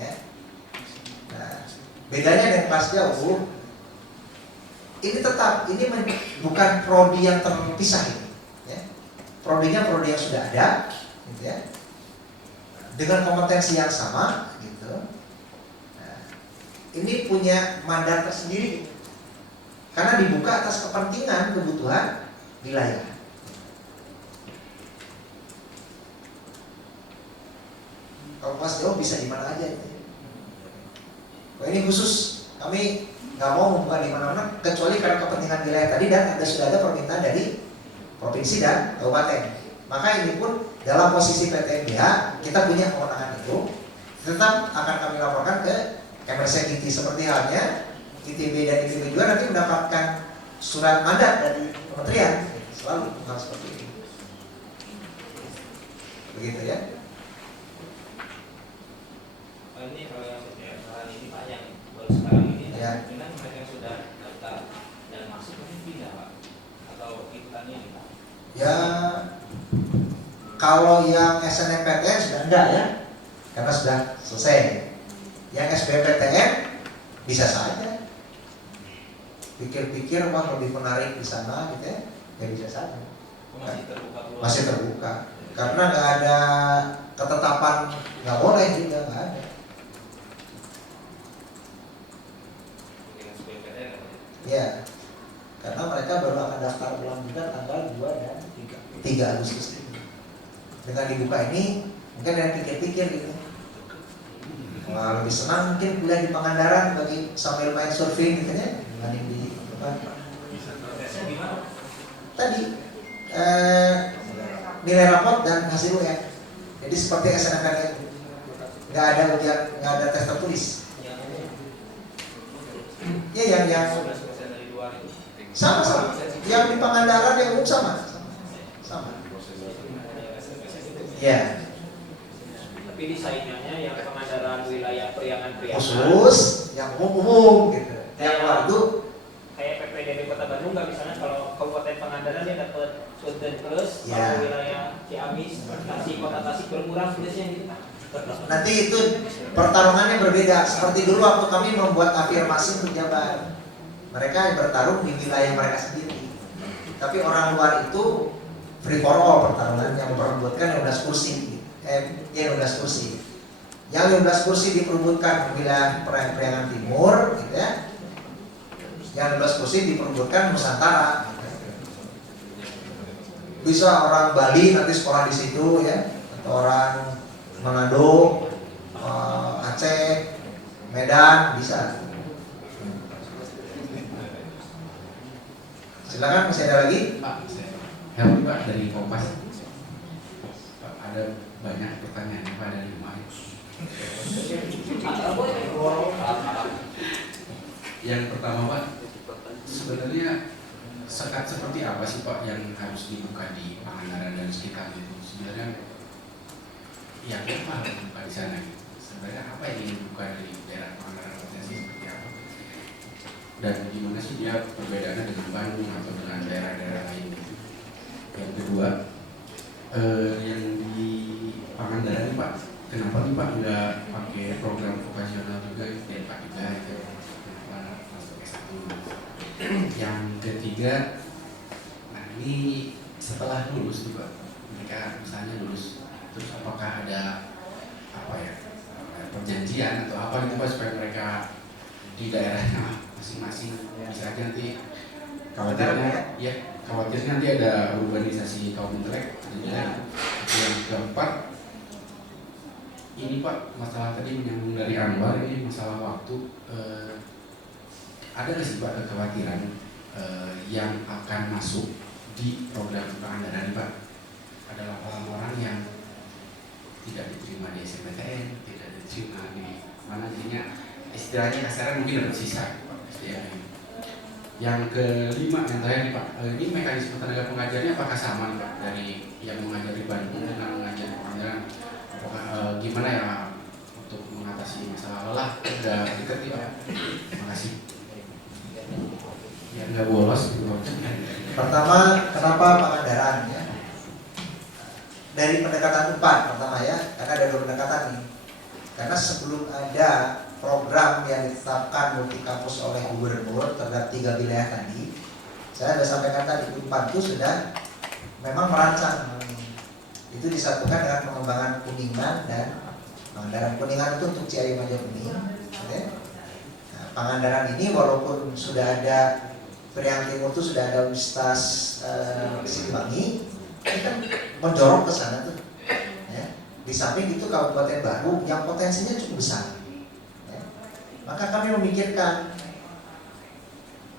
Ya. Nah, bedanya dengan kelas jauh ini tetap ini bukan prodi yang terpisah ini. Ya. Prodinya prodi yang sudah ada, gitu ya. Dengan kompetensi yang sama, gitu. Nah, ini punya mandat tersendiri, karena dibuka atas kepentingan kebutuhan wilayah. Kalau kelas jauh bisa di mana aja, gitu. Kalau ini khusus, kami nggak mau membuka di mana-mana kecuali karena kepentingan wilayah tadi dan sudah ada permintaan dari provinsi dan kabupaten. Maka ini pun dalam posisi PTNBH kita punya kewenangan itu, tetap akan kami laporkan ke Kemensekiti seperti halnya ITB dan ITB juga nanti mendapatkan surat mandat dari kementerian, selalu hal seperti ini. Begitu ya. Ini kalau yang saya ini Pak yang baru sekarang ini, Ya. dengan mereka yang sudah daftar dan masuk mungkin pindah Pak atau ikutan ini Pak? Ya, kalau yang SNMPTN sudah enggak ya, karena sudah selesai. Yang SBMPTN bisa saja. Pikir-pikir wah lebih menarik di sana gitu ya, ya bisa saja. Masih terbuka peluang. Masih terbuka, karena nggak ada ketetapan nggak boleh juga nggak ada. Dengan SBMPTN ya Pak? Ya, karena mereka baru akan daftar ulang juga tanggal 2 dan 3 Agustus. Dengan dibuka ini, mungkin ada pikir-pikir gitu. Wah, lebih senang mungkin kuliah di Pangandaran bagi sambil main surfing gitu ya, dibanding di depan. Prosesnya gimana? Tadi nilai rapot dan hasil UN. Jadi seperti SNMPTN, nggak ada ujian, nggak ada tes tertulis. Yang Ya yang 11% dari luar itu. sama. Yang di Pangandaran yang umum sama. Ya, Tapi di saingannya yang Pangandaran wilayah Priangan-Priangan khusus yang umum gitu. Yang luar itu kayak PPDB Kota Bandung nggak, misalnya kalau Kabupaten Pangandaran dia dapat Sultan Plus Brebes, Ya. wilayah Ciamis, Tasik, kota Tasik berkurang tulisnya gitu. Nanti itu pertarungannya berbeda. Seperti dulu waktu kami membuat afirmasi untuk Jabar, mereka bertarung di wilayah mereka sendiri. Tapi orang luar itu free for all pertarungannya, memperebutkan 15 kursi. 15 kursi. Yang 15 kursi diperebutkan wilayah Priangan Timur, gitu ya. Yang 15 kursi diperebutkan Nusantara. Bisa orang Bali nanti sekolah di situ ya, atau orang Manado, Aceh, Medan, bisa. Silakan, masih ada lagi? Pak, Helmi Pak dari Kompas. Pak, ada banyak pertanyaan Pak dari Mike. Yang pertama Pak, sebenarnya sekat seperti apa sih Pak yang harus dibuka di Pangandaran dan sekitar itu? Sebenarnya ya apa harus dibuka di sana gitu. Sebenarnya apa yang ingin dibuka dari daerah Pangandaran potensi seperti apa? Dan gimana sih dia perbedaannya dengan Bandung atau dengan daerah-daerah lain gitu? Yang kedua, yang di Pangandaran nih Pak, kenapa nih Pak nggak pakai program vokasional juga kayak Pak juga gitu? Kenapa masuk S1? Yang ketiga, nah ini setelah lulus nih Pak, mereka misalnya lulus, terus apakah ada apa ya perjanjian atau apa gitu Pak supaya mereka di daerahnya masing-masing bisa aja nanti khawatirnya nanti ada urbanisasi kaum intelek. Yang keempat ini Pak, masalah tadi menyambung dari Anwar, ini masalah waktu. Ada nggak sih Pak kekhawatiran yang akan masuk di program Pangandaran Pak adalah orang-orang yang tidak diterima di SNPTN, tidak diterima di mana, jadinya istilahnya kasarnya mungkin dapat sisa Pak, istilahnya. Yang kelima, yang terakhir Pak, ini mekanisme tenaga pengajarnya apakah sama nih Pak dari yang mengajar di Bandung dengan mengajar di Pangandaran? Apakah gimana ya untuk mengatasi masalah lelah? Udah dekat nih Pak. Terima kasih. Ya nggak bolos gitu. Pertama, kenapa Pangandaran ya? Dari pendekatan UPAD pertama ya, karena ada dua pendekatan nih. Karena sebelum ada program yang ditetapkan multi kampus oleh gubernur terhadap 3 wilayah tadi, saya sudah sampaikan tadi UPAD itu sudah memang merancang itu disatukan dengan pengembangan Kuningan dan Pangandaran. Kuningan itu untuk Ciayu Majapahit. Okay? Nah, Pangandaran ini walaupun sudah ada Priangan Timur itu sudah ada Universitas Siliwangi, kan mendorong ke sana tuh. Ya. Di samping itu kabupaten baru yang potensinya cukup besar. Ya. Maka kami memikirkan,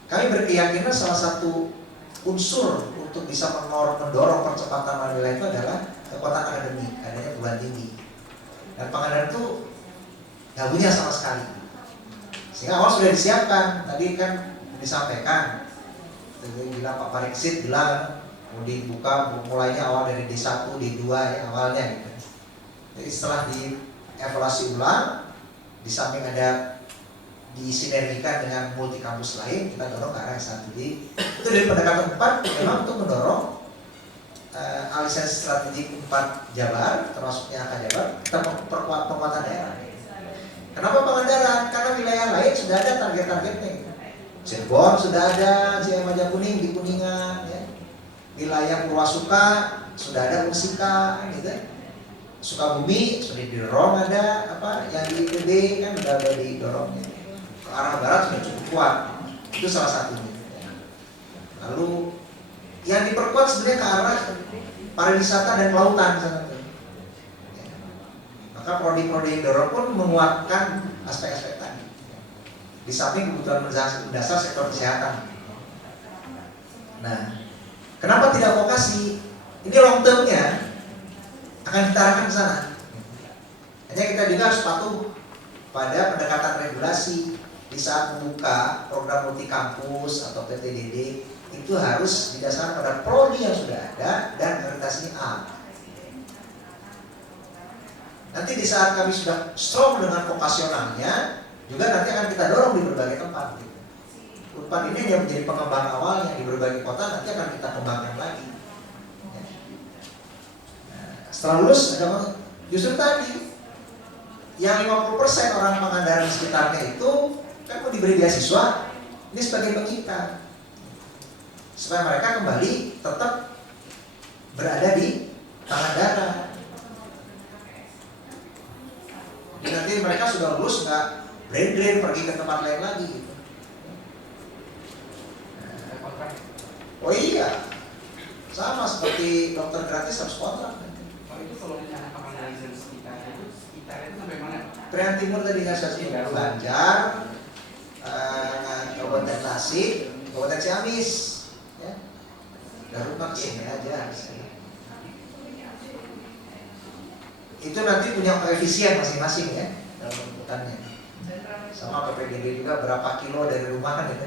kami berkeyakinan salah satu unsur untuk bisa mendorong percepatan wilayah itu adalah kekuatan akademik, adanya perguruan tinggi. Dan Pangandaran itu nggak punya sama sekali. Sehingga awal sudah disiapkan, tadi kan disampaikan, bilang Pak Pariksit bilang mau dibuka mulainya awal dari D1, D2 ya awalnya gitu. Jadi setelah dievaluasi ulang, di samping ada disinergikan dengan multi kampus lain, kita dorong ke arah S1. Jadi itu dari pendekatan 4 memang untuk mendorong aliansi strategik 4 Jabar, termasuknya AK Jabar, kita perkuat penguatan daerah. Kenapa Pangandaran? Karena wilayah lain sudah ada target-targetnya. Cirebon sudah ada, Ciayu Majapahit di Kuningan, ya. Wilayah Purwasuka sudah ada Unsika, gitu. Sukabumi sudah didorong ada apa yang di IPB kan sudah ada didorongnya. Ke arah barat sudah cukup kuat, itu salah satunya. Lalu yang diperkuat sebenarnya ke arah pariwisata dan kelautan sana tuh. Maka prodi-prodi yang dorong pun menguatkan aspek-aspek tadi. Di samping kebutuhan mendasar sektor kesehatan. Nah, kenapa tidak vokasi? Ini long termnya akan kita arahkan ke sana. Hanya kita juga harus patuh pada pendekatan regulasi di saat membuka program multi kampus atau PTDD itu harus didasarkan pada prodi yang sudah ada dan akreditasinya A. Nanti di saat kami sudah strong dengan vokasionalnya, juga nanti akan kita dorong di berbagai tempat. Unpad ini yang menjadi pengembang awalnya di berbagai kota, nanti akan kita kembangkan lagi. Setelah lulus ada apa? Justru tadi yang 50% orang Pangandaran sekitarnya itu kan mau diberi beasiswa, ini sebagai pengikat supaya mereka kembali tetap berada di Pangandaran. Jadi nanti mereka sudah lulus nggak brain pergi ke tempat lain lagi gitu. Oh iya, sama seperti dokter gratis harus kontrak. Kalau itu kalau misalnya Pangandaran dan sekitar itu sampai mana? Prian Timur tadi nggak saya Banjar, Kabupaten Tasik, Kabupaten Ciamis, ya. Garut mah kesini aja. Itu nanti punya koefisien masing-masing ya dalam penuntutannya. Sama PPDB juga berapa kilo dari rumah kan itu.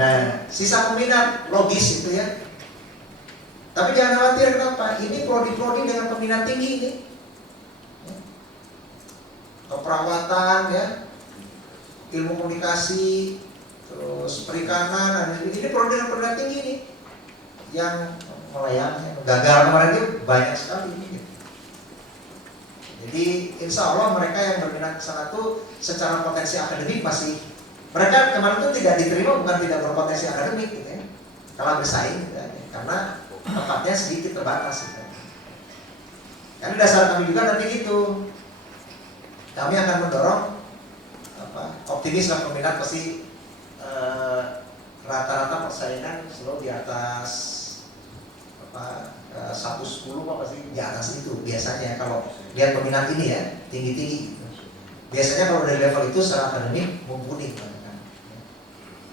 Nah, sisa peminat logis itu ya. Tapi jangan khawatir, kenapa? Ini prodi-prodi dengan peminat tinggi ini. Keperawatan ya, ilmu komunikasi, terus perikanan, ini prodi dengan peminat tinggi ini. Yang melayani, gagal kemarin itu banyak sekali ini. Jadi insya Allah mereka yang berminat ke sana tuh secara potensi akademik masih, mereka kemarin tuh tidak diterima bukan tidak berpotensi akademik gitu ya. Kalah bersaing gitu ya. Karena tempatnya sedikit terbatas gitu. Karena dasar kami juga nanti gitu. Kami akan mendorong optimis lah peminat pasti rata-rata persaingan selalu di atas 110 pasti di atas itu biasanya kalau lihat peminat ini ya tinggi-tinggi. Biasanya kalau dari level itu secara akademik mumpuni.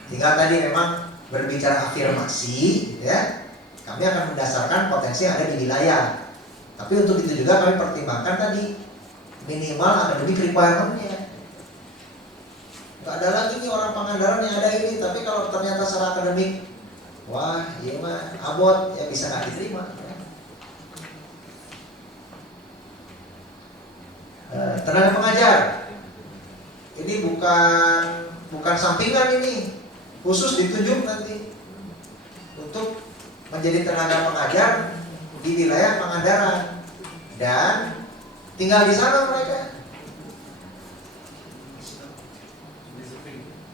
Tinggal tadi memang berbicara afirmasi ya. Kami akan mendasarkan potensi yang ada di wilayah. Tapi untuk itu juga kami pertimbangkan tadi minimal academic requirement-nya. Gak ada lagi nih orang Pangandaran yang ada ini, tapi kalau ternyata secara akademik, wah iya mah abot ya bisa nggak diterima. Ya. Tenaga pengajar, ini bukan sampingan ini, khusus ditunjuk nanti untuk menjadi tenaga pengajar di wilayah Pangandaran dan tinggal di sana mereka.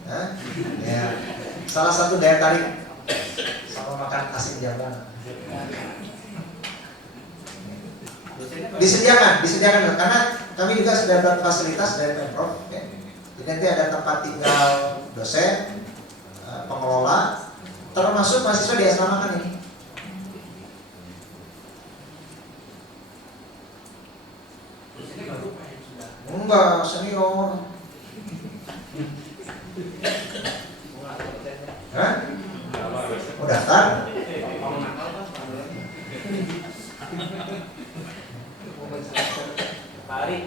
Nah, ya, salah satu daya tarik sama makan asin Jawa. Disediakan karena kami juga sudah dapat fasilitas dari Pemprov. Ya. Jadi nanti ada tempat tinggal dosen, pengelola, termasuk mahasiswa diasramakan ini. Enggak, senior. Hah? Oh daftar? Pak Ari,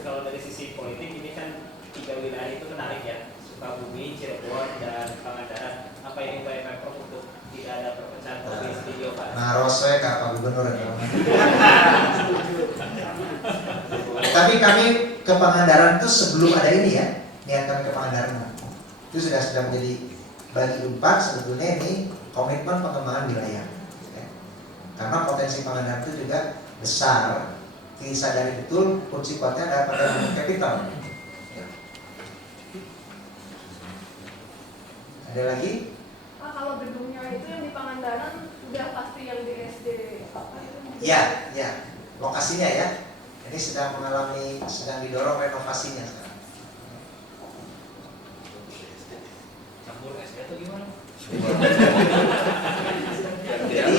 kalau dari sisi politik ini kan 3 wilayah itu menarik ya, Sukabumi, Cirebon, dan Pangandaran. Apa ini upaya Pemprov untuk tidak ada perpecahan provinsi di Jawa Barat? Nah, Roswe Kak Pak Gubernur. Tapi kami ke Pangandaran itu sebelum ada ini ya, niat kami ke Pangandaran itu sudah menjadi bagi Unpad sebetulnya ini komitmen pengembangan wilayah. Ya. Karena potensi Pangandaran itu juga besar, disadari betul kunci kuatnya ada pada human capital. Ya. Ada lagi? Pak, kalau gedungnya itu yang di Pangandaran udah pasti yang di SD apa itu? Ya, ya, lokasinya ya. Ini sedang didorong renovasinya sekarang. Campur SD atau gimana? Jadi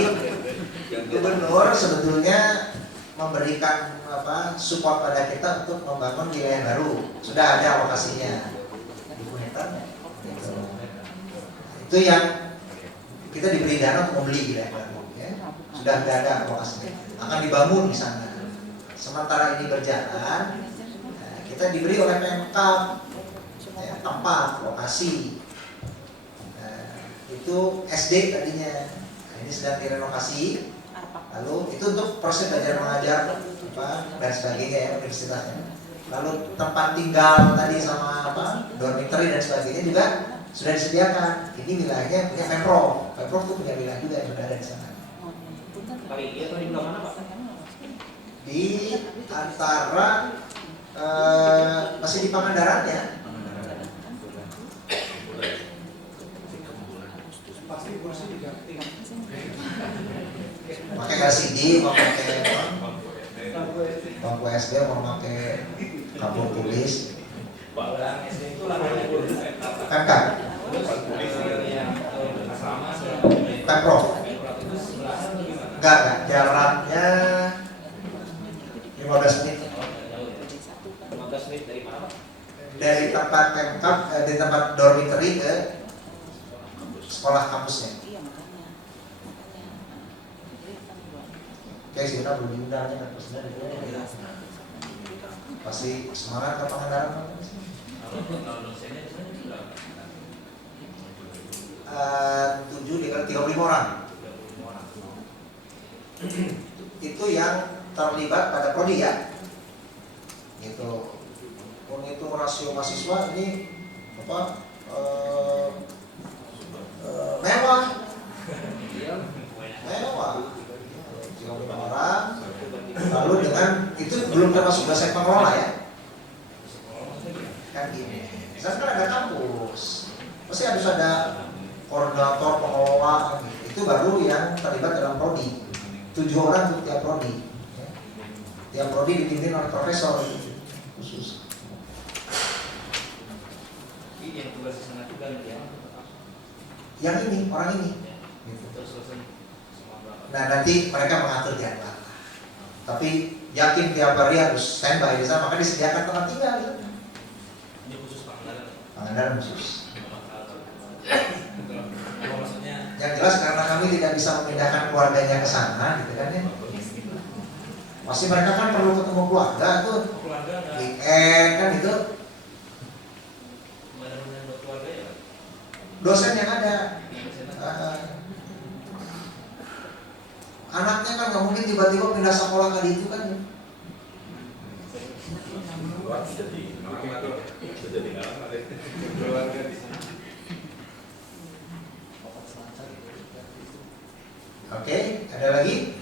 gubernur sebetulnya memberikan support pada kita untuk membangun wilayah baru. Sudah ada lokasinya. Itu yang kita diberi dana untuk membeli wilayah baru. Ya. Sudah ada lokasinya. Akan dibangun di sana. Sementara ini berjalan, kita diberi oleh Pemkab tempat, lokasi. Itu SD tadinya, ini sedang direnovasi. Lalu itu untuk proses belajar mengajar dan sebagainya ya universitasnya. Lalu tempat tinggal tadi sama dormitory dan sebagainya juga sudah disediakan. Ini wilayahnya punya Pemprov. Pemprov itu punya wilayah juga yang berada di sana. Parigi atau di belah mana Pak? Di antara masih di Pangandaran ya. Pakai LCD, mau pakai bangku SD, mau pakai kartu tulis. Bang SD itu lah MK, yang sama Pemprov. itu sebelahan atau gimana? Enggak, jaraknya 15 menit 15 menit dari mana Pak? dari tempat Pemkab, dari tempat dormitory ke sekolah kampusnya. Oke, kita belum diundangnya kan pasti semangat ke Pangandaran. Kalau dosennya di sana juga 7 dengan 35 orang. Itu yang terlibat pada prodi ya. Gitu. Menghitung rasio mahasiswa ini apa? Mewah. Mewah. 35 orang. Lalu dengan itu belum termasuk dosen pengelola ya. Kan gini. Misalnya kan ada kampus, pasti harus ada koordinator pengelola gitu. Itu baru yang terlibat dalam prodi. 7 orang untuk tiap prodi. Ya. Tiap prodi dipimpin oleh profesor gitu, khusus. ini yang tugas di sana juga nih ya. Yang ini orang ini. Gitu. Terus selesai semua berapa? Nah nanti mereka mengatur jadwal. Tapi yakin tiap hari harus standby di sana, maka disediakan tempat tinggal. Gitu. Ini khusus Pangandaran. Pangandaran khusus. Kalau maksudnya Yang jelas karena kami tidak bisa memindahkan keluarganya ke sana, gitu kan ya. Pasti mereka kan perlu ketemu keluarga tuh, keluarga nggak weekend kan gitu. benar-benar buat keluarga ya Pak? Dosen yang ada, Yang di sana. anaknya kan nggak mungkin tiba-tiba pindah sekolah kali itu kan. Oke, ada lagi?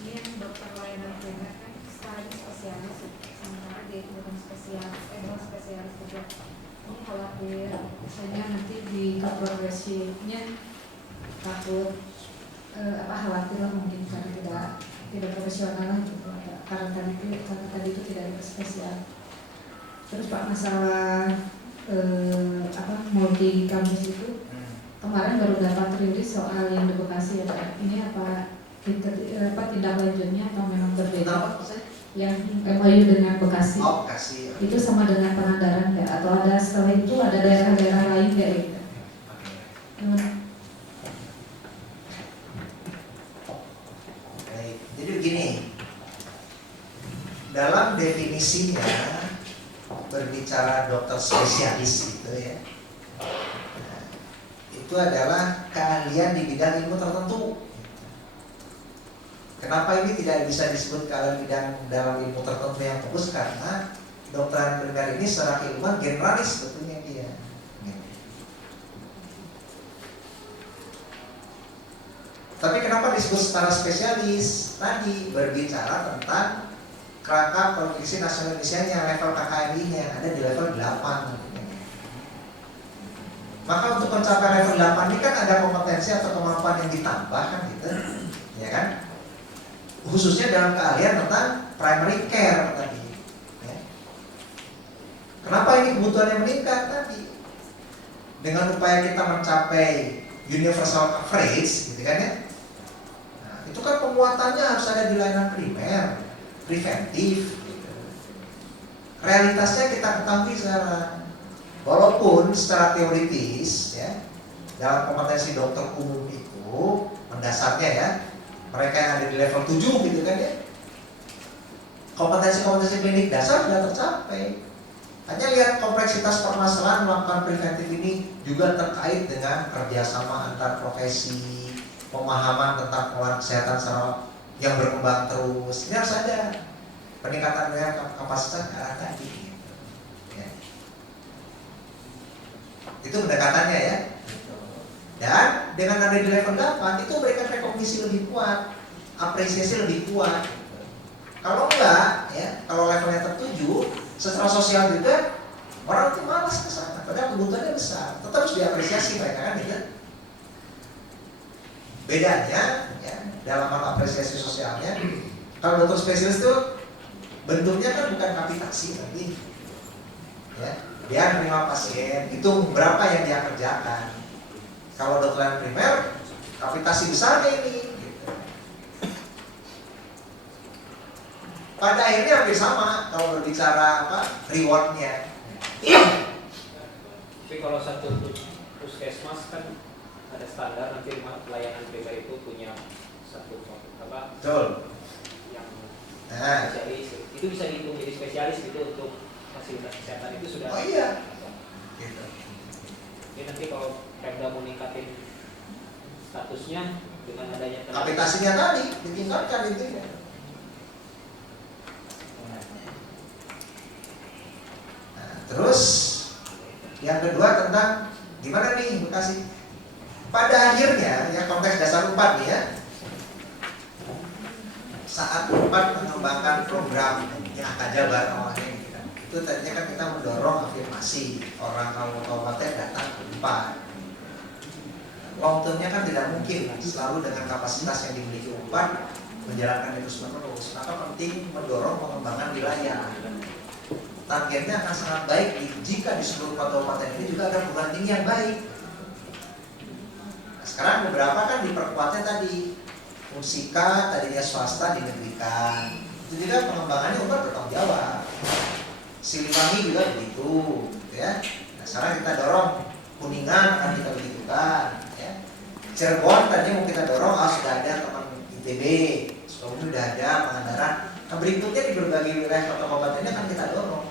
Ini yang dokter layanan primer kan sekarang spesialis, sementara dia itu bukan spesialis, bukan spesialis juga. Ini khawatir, misalnya nanti di progresinya takut khawatir lah mungkin karena tidak profesional lah gitu. Karena tadi itu tidak ada spesial. Terus Pak masalah multi kampus itu kemarin baru dapat rilis soal yang di Bekasi ya. Ini apa tindak lanjutnya atau memang berbeda? Kenapa saya? Yang MOU dengan Bekasi Oh, kasih. itu sama dengan Pangandaran nggak? Atau ada setelah itu ada daerah-daerah lain nggak gitu? Baik, jadi begini. Dalam definisinya berbicara dokter spesialis gitu ya. Nah, itu adalah keahlian di bidang ilmu tertentu. Kenapa ini tidak bisa disebut keahlian bidang dalam ilmu tertentu yang fokus? Karena dokteran primer ini secara keilmuan generalis sebetulnya dia. Tapi kenapa disebut secara spesialis? Tadi berbicara tentang kerangka provinsi nasional Indonesia yang level KKMI-nya ada di level 8. Maka untuk mencapai level 8 ini kan ada kompetensi atau kemampuan yang ditambah kan gitu, ya kan? Khususnya dalam keahlian tentang primary care tadi. Ya. Kenapa ini kebutuhannya meningkat tadi? Dengan upaya kita mencapai universal coverage, gitu kan ya? Nah, itu kan penguatannya harus ada di layanan primer, preventif. Gitu. Realitasnya kita ketahui sekarang. Walaupun secara teoritis ya dalam kompetensi dokter umum itu mendasarnya ya mereka yang ada di level 7 gitu kan ya, kompetensi klinik dasar sudah tercapai. Hanya lihat kompleksitas permasalahan melakukan preventif ini juga terkait dengan kerjasama antar profesi, pemahaman tentang pengelolaan kesehatan secara yang berkembang terus. Ini harus ada peningkatan kapasitas ke arah tadi. Itu pendekatannya ya. Dan dengan ada di level 8 itu memberikan rekognisi lebih kuat, apresiasi lebih kuat. Kalau enggak, ya, kalau levelnya tertuju, secara sosial juga orang itu malas ke sana, padahal kebutuhannya besar. Tetap harus diapresiasi mereka kan gitu. Bedanya, ya, dalam hal apresiasi sosialnya, kalau dokter spesialis itu bentuknya kan bukan kapitasi nanti, ya, dia menerima pasien, itu berapa yang dia kerjakan. Kalau dokter primer, kapitasi besarnya ini. Pada akhirnya hampir sama kalau berbicara rewardnya. Tapi kalau satu puskesmas kan ada standar, nanti pelayanan primer itu punya satu Betul. yang spesialis, itu bisa dihitung jadi spesialis gitu untuk fasilitas kesehatan itu sudah. Oh iya. Gitu. Jadi nanti kalau Pemda mau ningkatin statusnya dengan adanya Kapitasinya tadi ditingkatkan intinya. Terus yang kedua tentang gimana nih Bekasi? Pada akhirnya yang konteks dasar 4 nih ya, saat 4 mengembangkan program yang akan jabar awalnya itu tadinya kan kita mendorong afirmasi orang kabupaten datang ke 4. Long termnya kan tidak mungkin selalu dengan kapasitas yang dimiliki 4 menjalankan itu terus. Maka penting mendorong pengembangan wilayah. Targetnya akan sangat baik jika di seluruh kabupaten ini juga ada perguruan tinggi yang baik. Nah, sekarang beberapa kan diperkuatnya tadi, Unsika tadinya swasta dinegrikan, itu juga pengembangannya UMPAD bertanggung jawab. Siliwangi juga begitu, ya. Nah, sekarang kita dorong Kuningan akan kita begitukan, ya. Cirebon tadinya mau kita dorong, sudah ada teman ITB, Sukabumi sudah ada, Pangandaran. Nah, berikutnya di berbagai wilayah kota kabupaten ini akan kita dorong.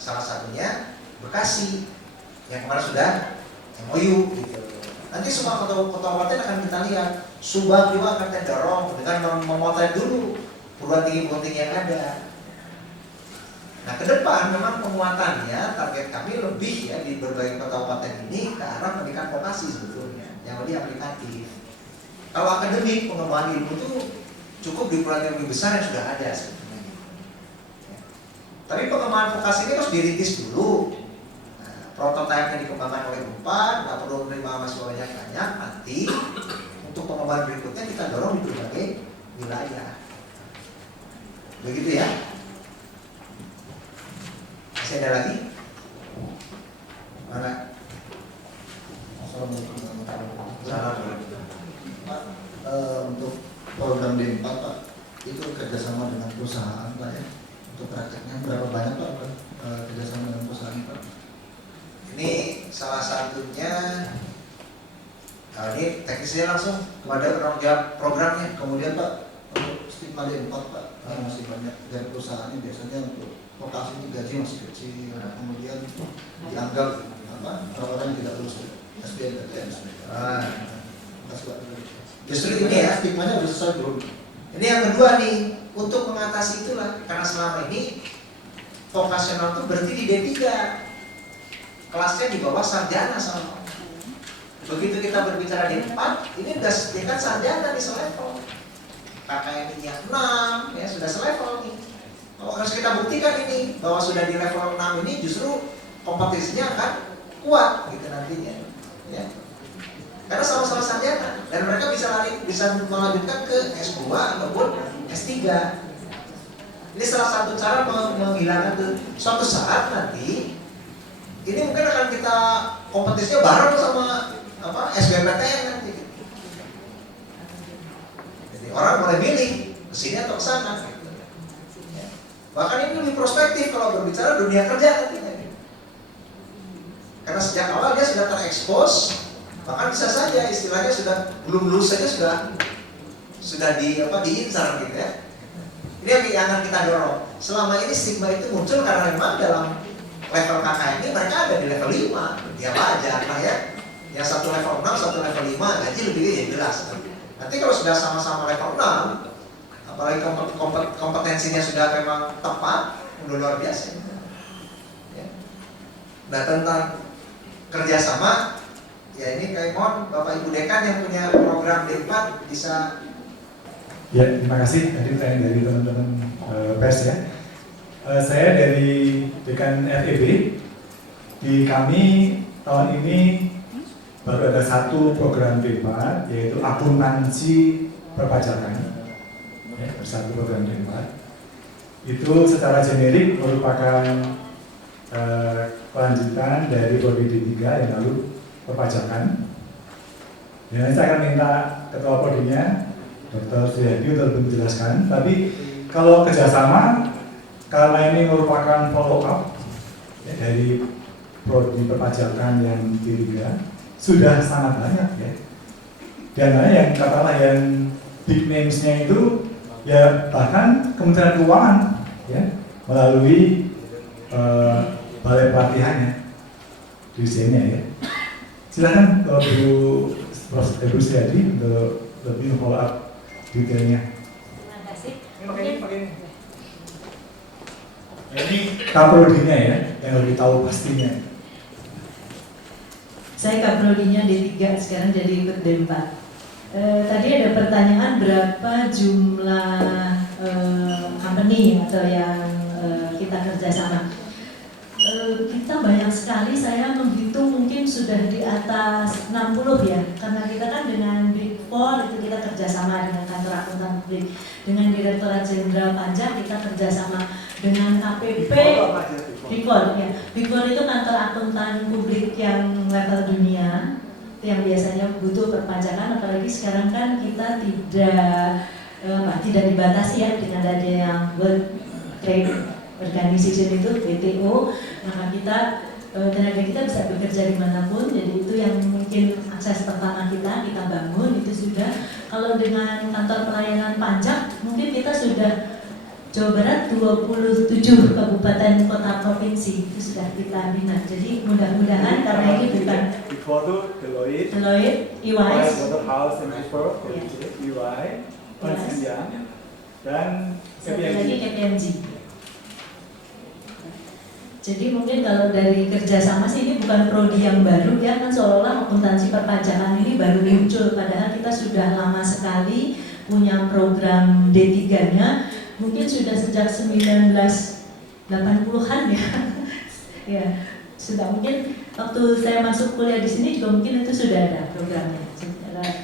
Salah satunya Bekasi yang kemarin sudah MOU gitu. Nanti semua kota kabupaten akan kita lihat. Subang juga akan kita dorong dengan memotret dulu perguruan tinggi yang ada. Nah, ke depan memang penguatannya target kami lebih ya di berbagai kota kabupaten ini ke arah pendidikan vokasi sebetulnya yang lebih aplikatif. Kalau akademik pengembangan ilmu itu cukup di perguruan tinggi besar yang sudah ada sebetulnya. Tapi pengembangan vokasi ini harus dirintis dulu. Nah, prototipenya dikembangkan oleh UNPAD, nggak perlu menerima mahasiswa banyak-banyak. Nanti untuk pengembangan berikutnya kita dorong di berbagai wilayah. Begitu ya. Masih ada lagi? Mana? Assalamualaikum warahmatullahi wabarakatuh. Assalamualaikum. Pak, untuk program D4 Pak, itu kerjasama dengan perusahaan Pak ya? Untuk prakteknya berapa banyak Pak kerjasama dengan perusahaan Pak? Ini salah satunya. Nah, ini teknisnya langsung kepada penanggung jawab programnya. Kemudian Pak, untuk stigma D4 Pak, masih banyak dari perusahaannya biasanya untuk vokasi itu gaji masih kecil, kemudian dianggap orang-orang yang tidak lulus SBMPTN. Justru ini ya, stigmanya sudah selesai belum? ini yang kedua nih, untuk mengatasi itulah, karena selama ini vokasional itu berarti di D3, kelasnya di bawah sarjana sama. Begitu kita berbicara D4, ini sudah tingkat sarjana di selevel. KKMI-nya 6, ya sudah selevel nih. Kalau harus kita buktikan ini bahwa sudah di level 6 ini justru kompetisinya akan kuat gitu nantinya, ya. Karena sama-sama sarjana dan mereka bisa melanjutkan ke S2 ataupun S3. Ini salah satu cara menghilangkan itu. Suatu saat nanti ini mungkin akan kita kompetisinya bareng sama SBMPTN nanti. Jadi orang boleh milih ke sini atau ke sana. Ya. Bahkan ini lebih prospektif kalau berbicara dunia kerja nantinya. Karena sejak awal dia sudah terekspos. Bahkan bisa saja istilahnya sudah belum lulus saja sudah diincar gitu ya. Ini yang akan kita dorong. Selama ini stigma itu muncul karena memang dalam level KKN ini mereka ada di level 5. Ya wajar lah ya. Yang satu level 6, satu level 5 gaji lebih gede jelas. Nanti kalau sudah sama-sama level 6, apalagi kompetensinya sudah memang tepat, udah luar biasa. Ya. Nah tentang kerjasama Ya ini kayak mohon Bapak Ibu Dekan yang punya program D4 bisa. Ya, terima kasih. Tadi pertanyaan dari teman-teman pers ya. Saya dari Dekan FEB. Di kami tahun ini baru ada satu program D4, yaitu akuntansi perpajakan. Ya, satu program D4. Itu secara generik merupakan kelanjutan dari prodi D3 yang lalu perpajakan. Ya, saya akan minta ketua prodinya Dr. Suyadi untuk lebih menjelaskan. Tapi kalau kerjasama, karena ini merupakan follow up ya, dari prodi perpajakan yang D3 sudah sangat banyak ya. Dan yang katakanlah yang big names-nya itu ya bahkan Kementerian Keuangan ya melalui balai pelatihannya di sini ya. Silakan Bu Suyadi untuk lebih follow up detailnya. Terima kasih. Ini kaprodinya ya, yang lebih tahu pastinya. Saya kaprodinya D3, sekarang jadi ikut D4. Tadi ada pertanyaan berapa jumlah company atau yang kita kerjasama. Kita banyak sekali, saya menghitung mungkin sudah di atas 60 ya, karena kita kan dengan Big Four itu kita kerjasama dengan kantor akuntan publik, dengan Direktorat Jenderal Pajak kita kerjasama, dengan KPP, Big Four ya. Big Four itu kantor akuntan publik yang level dunia, yang biasanya butuh perpajakan, apalagi sekarang kan kita tidak dibatasi ya dengan adanya yang World Trade Organization itu WTO, maka kita tenaga kita bisa bekerja dimanapun. Jadi itu yang mungkin akses pertama kita bangun itu sudah. Kalau dengan kantor pelayanan pajak mungkin kita sudah Jawa Barat 27 kabupaten kota provinsi itu sudah kita bina. Jadi mudah-mudahan karena ini bukan before itu Deloitte, EY, Waterhouse and Before, Yes. EY, Ernst & Young, dan satu lagi KPMG. KPMG. Jadi mungkin kalau dari kerjasama sih ini bukan prodi yang baru ya, kan seolah-olah akuntansi perpajakan ini baru muncul, padahal kita sudah lama sekali punya program D3-nya, mungkin sudah sejak 1980-an ya. Ya, sudah mungkin waktu saya masuk kuliah di sini juga mungkin itu sudah ada programnya.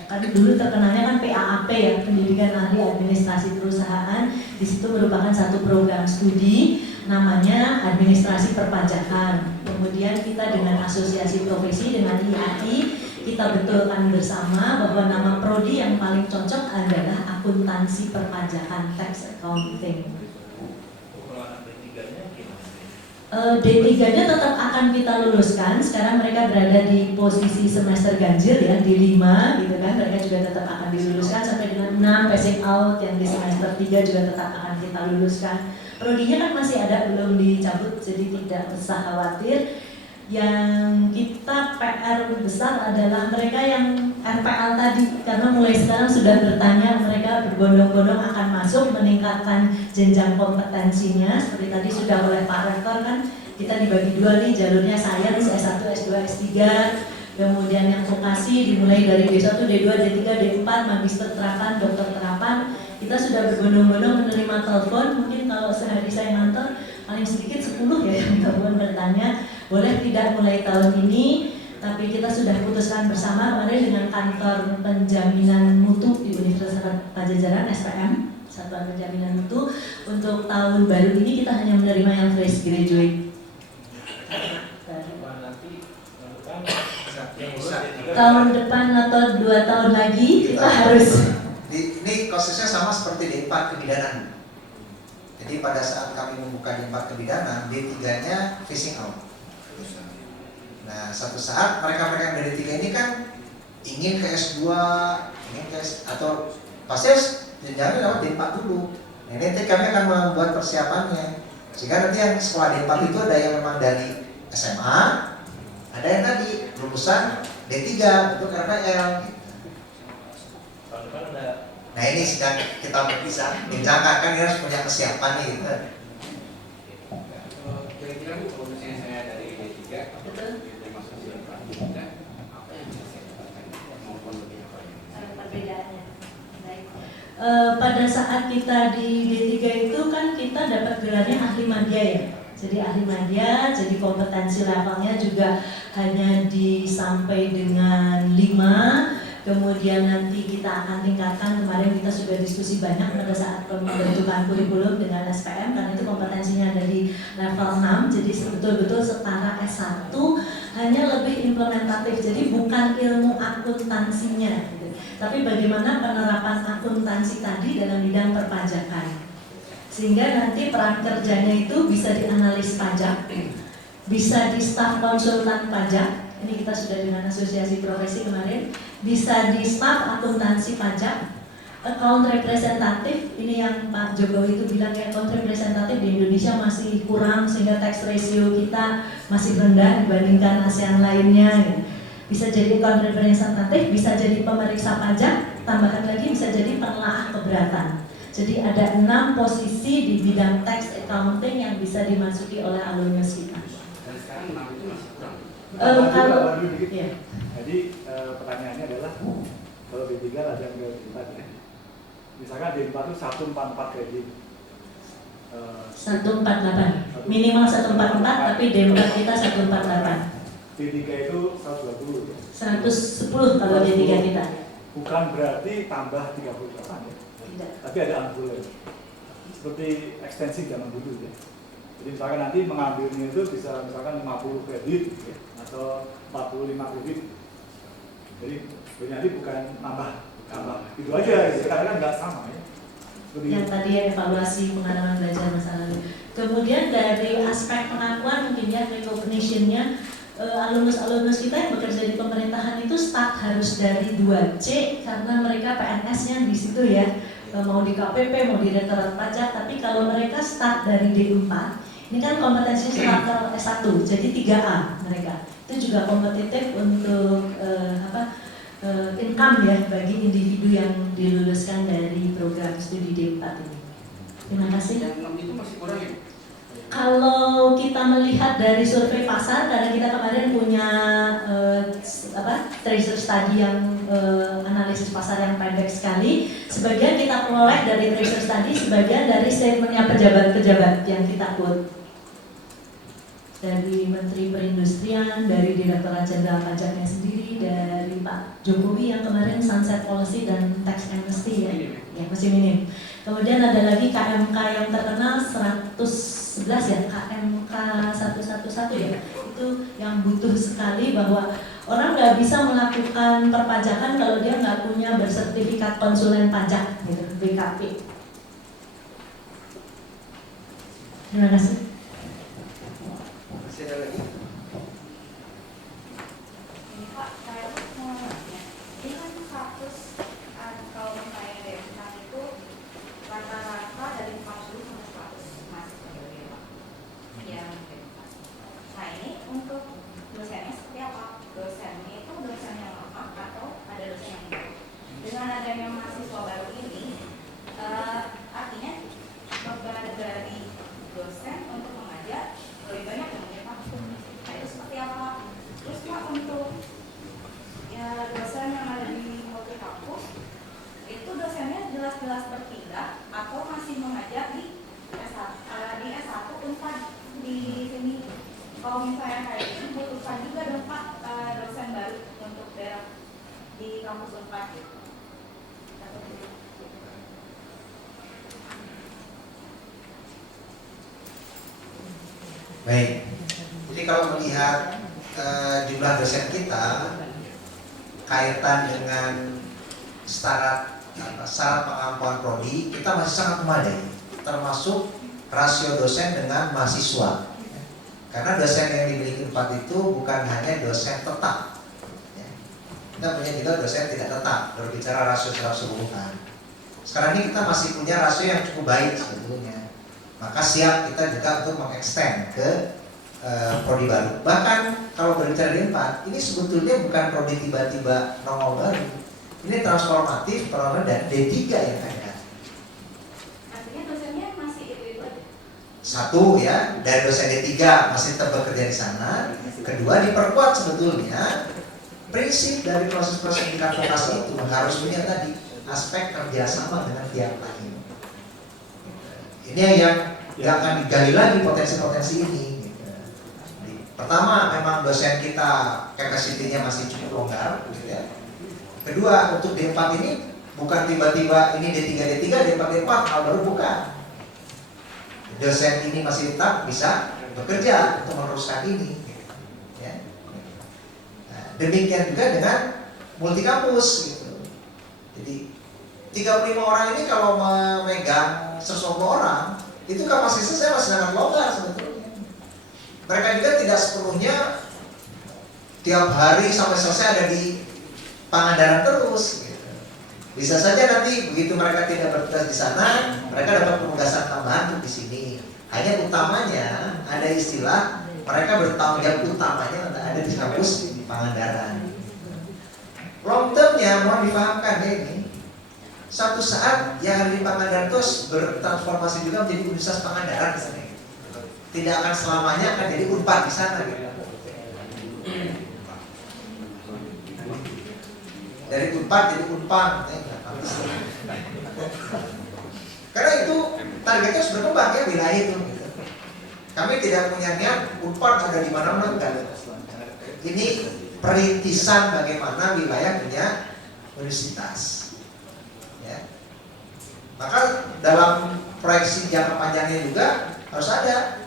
Kan dulu terkenalnya kan PAAP ya, Pendidikan Ahli Administrasi Perusahaan. Di situ merupakan satu program studi namanya Administrasi Perpajakan. Kemudian kita dengan asosiasi profesi dengan IAI kita betulkan bersama bahwa nama prodi yang paling cocok adalah Akuntansi Perpajakan, Tax Accounting. D3-nya tetap akan kita luluskan. Sekarang mereka berada di posisi semester ganjil ya, di 5 gitu kan. Mereka juga tetap akan diluluskan sampai dengan 6 passing out yang di semester 3 juga tetap akan kita luluskan. Prodinya kan masih ada, belum dicabut, jadi tidak usah khawatir. Yang kita PR besar adalah mereka yang RPL tadi, karena mulai sekarang sudah bertanya, mereka berbondong-bondong akan masuk meningkatkan jenjang kompetensinya. Seperti tadi sudah oleh Pak Rektor kan, kita dibagi dua nih jalurnya, Sains, S1, S2, S3. Kemudian yang vokasi dimulai dari D1, D2, D3, D4, Magister Terapan, Dokter Terapan. Kita sudah berbondong-bondong menerima telepon, mungkin kalau sehari saya ngantor paling sedikit 10 ya yang telepon bertanya, boleh tidak mulai tahun ini, tapi kita sudah putuskan bersama kemarin dengan kantor penjaminan mutu di Universitas Pajajaran, SPM, Satuan Penjaminan Mutu, untuk tahun baru ini kita hanya menerima yang fresh graduate. Tahun depan atau 2 tahun lagi kita harus. Ini khususnya sama seperti D4 kebidanan. Jadi pada saat kami membuka D4 kebidanan, D3-nya phasing out. Nah, satu saat mereka-mereka yang dari D3 ini kan ingin ke S2, ingin ke atau pasti jangan lewat D4 dulu. Nah, nanti kami akan membuat persiapannya. Sehingga nanti yang sekolah D4 itu ada yang memang dari SMA, ada yang tadi lulusan D3 untuk RPL. Nah ini sedang kita bisa menjangkakan, harus punya kesiapan nih gitu. Kira-kira Bu, kalau misalnya saya dari D3, termasuk apa yang bisa pada saat kita di D3 itu kan kita dapat gelarnya ahli media ya. Jadi ahli media, jadi kompetensi levelnya juga hanya sampai dengan 5. Kemudian nanti kita akan tingkatkan, kemarin kita sudah diskusi banyak pada saat pembentukan kurikulum dengan SPM, karena itu kompetensinya ada di level 6, jadi betul-betul setara S1, hanya lebih implementatif, jadi bukan ilmu akuntansinya, gitu. Tapi bagaimana penerapan akuntansi tadi dalam bidang perpajakan. Sehingga nanti peran kerjanya itu bisa dianalis pajak, bisa di staf konsultan pajak, ini kita sudah dengan asosiasi profesi kemarin, bisa di staf akuntansi pajak, account representatif, ini yang Pak Jokowi itu bilang ya, account representatif di Indonesia masih kurang sehingga tax ratio kita masih rendah dibandingkan ASEAN lainnya. Ya. Bisa jadi account representatif, bisa jadi pemeriksa pajak, tambahan lagi bisa jadi penelaah keberatan. Jadi ada 6 posisi di bidang tax accounting yang bisa dimasuki oleh alumnus kita. Dan sekarang 6 itu masih kurang. Kalau ya. Jadi pertanyaannya adalah kalau D3 ada yang kita ya. Misalkan D4 itu 144 kredit. 148, minimal 144 tapi D4 kita 148. D3 itu 120 ya. 110 kalau D3 kita. Bukan berarti tambah 38 ya. Tidak. Tapi ada ambulan. Seperti ekstensi zaman dulu ya. Jadi misalkan nanti mengambilnya itu bisa misalkan 50 kredit ya, atau 45 kredit. Jadi nanti bukan nambah itu aja, karena kan nggak sama ya. Yang tadi evaluasi pengalaman belajar masa lalu. Kemudian dari aspek pengakuan mungkin ya recognition-nya, alumnus-alumnus kita yang bekerja di pemerintahan itu start harus dari 2C karena mereka PNS-nya di situ ya. Mau di KPP, mau di Direktorat Pajak, tapi kalau mereka start dari D4, ini kan kompetensi starter S1, jadi 3A mereka. Itu juga kompetitif untuk income ya bagi individu yang diluluskan dari program studi D4 ini. Terima kasih. Yang 6 itu masih kurang ya? Kalau kita melihat dari survei pasar, karena kita kemarin punya tracer study yang analisis pasar yang pendek sekali, sebagian kita peroleh dari tracer study, sebagian dari statementnya pejabat-pejabat yang kita quote. Dari Menteri Perindustrian, dari Direktorat Jenderal Pajaknya sendiri, dari Pak Jokowi yang kemarin sunset policy dan tax amnesty ya masih minim. Kemudian ada lagi KMK yang terkenal 111 ya, KMK 111 ya, itu yang butuh sekali bahwa orang nggak bisa melakukan perpajakan kalau dia nggak punya bersertifikat konsulen pajak gitu, BKP. Terima kasih. Masih ada lagi? Ini Pak, saya mau nanya, ini kan status kalau misalnya D4 itu rata-rata dari 40 sampai 100 masih berbeda Pak. Yang D4. Nah ini untuk dosennya seperti apa? Dosennya itu dosen yang lama atau ada dosen yang baru? Dengan adanya mahasiswa baru ini, artinya beban dari dosen untuk mengajar lebih banyak ya mungkin Pak. Nah itu seperti apa? Terus Pak untuk ya dosen yang ada di multi kampus itu dosennya jelas-jelas berpindah atau masih mengajar di S1 Unpad di sini. Kalau misalnya kayak ini butuhkan juga dong Pak dosen baru untuk daerah di kampus Unpad gitu. Baik, jadi kalau melihat jumlah dosen kita kaitan dengan syarat pengampuan prodi, kita masih sangat memadai, termasuk rasio dosen dengan mahasiswa. Karena dosen yang dimiliki 4 itu bukan hanya dosen tetap, kita punya juga dosen tidak tetap. Berbicara rasio secara keseluruhan, sekarang ini kita masih punya rasio yang cukup baik sebetulnya. Maka siap kita juga untuk mengextend ke prodi baru. Bahkan kalau berbicara di 4, ini sebetulnya bukan prodi tiba-tiba nongol baru. Ini transformatif dan D3 yang ada. Artinya dosennya masih itu. Satu ya, dari dosen D3 masih tetap bekerja di sana. Kedua, diperkuat sebetulnya prinsip dari proses-proses pendidikan vokasi itu harus punya tadi aspek kerjasama dengan pihak lain. Ini yang akan digali lagi potensi-potensi ini. Pertama, memang dosen kita capacity-nya masih cukup longgar, gitu ya. Kedua, untuk D4 ini bukan tiba-tiba ini D3, D4, D4, hal baru bukan. Dosen ini masih tetap bisa bekerja untuk meneruskan ini. Ya. Nah, demikian juga dengan multi kampus, gitu. Jadi 35 orang ini kalau memegang 120 orang, itu kapasitasnya masih sangat longgar sebetulnya. Mereka juga tidak sepenuhnya tiap hari sampai selesai ada di Pangandaran terus. Gitu. Bisa saja nanti begitu mereka tidak bertugas di sana, mereka dapat penugasan tambahan untuk di sini. Hanya utamanya ada istilah mereka bertanggung jawab utamanya ada di kampus Pangandaran. Long termnya mohon dipahamkan ya ini. Suatu saat yang ada di Pangandaran terus bertransformasi juga menjadi Universitas Pangandaran misalnya. Tidak akan selamanya akan jadi Unpad di sana gitu. Dari Unpad jadi Unpad karena itu targetnya harus berkembang ya wilayah itu gitu. Kami tidak punya niat Unpad ada di mana-mana kan. Ini perintisan bagaimana wilayah punya universitas ya. Maka dalam proyeksi jangka panjangnya juga harus ada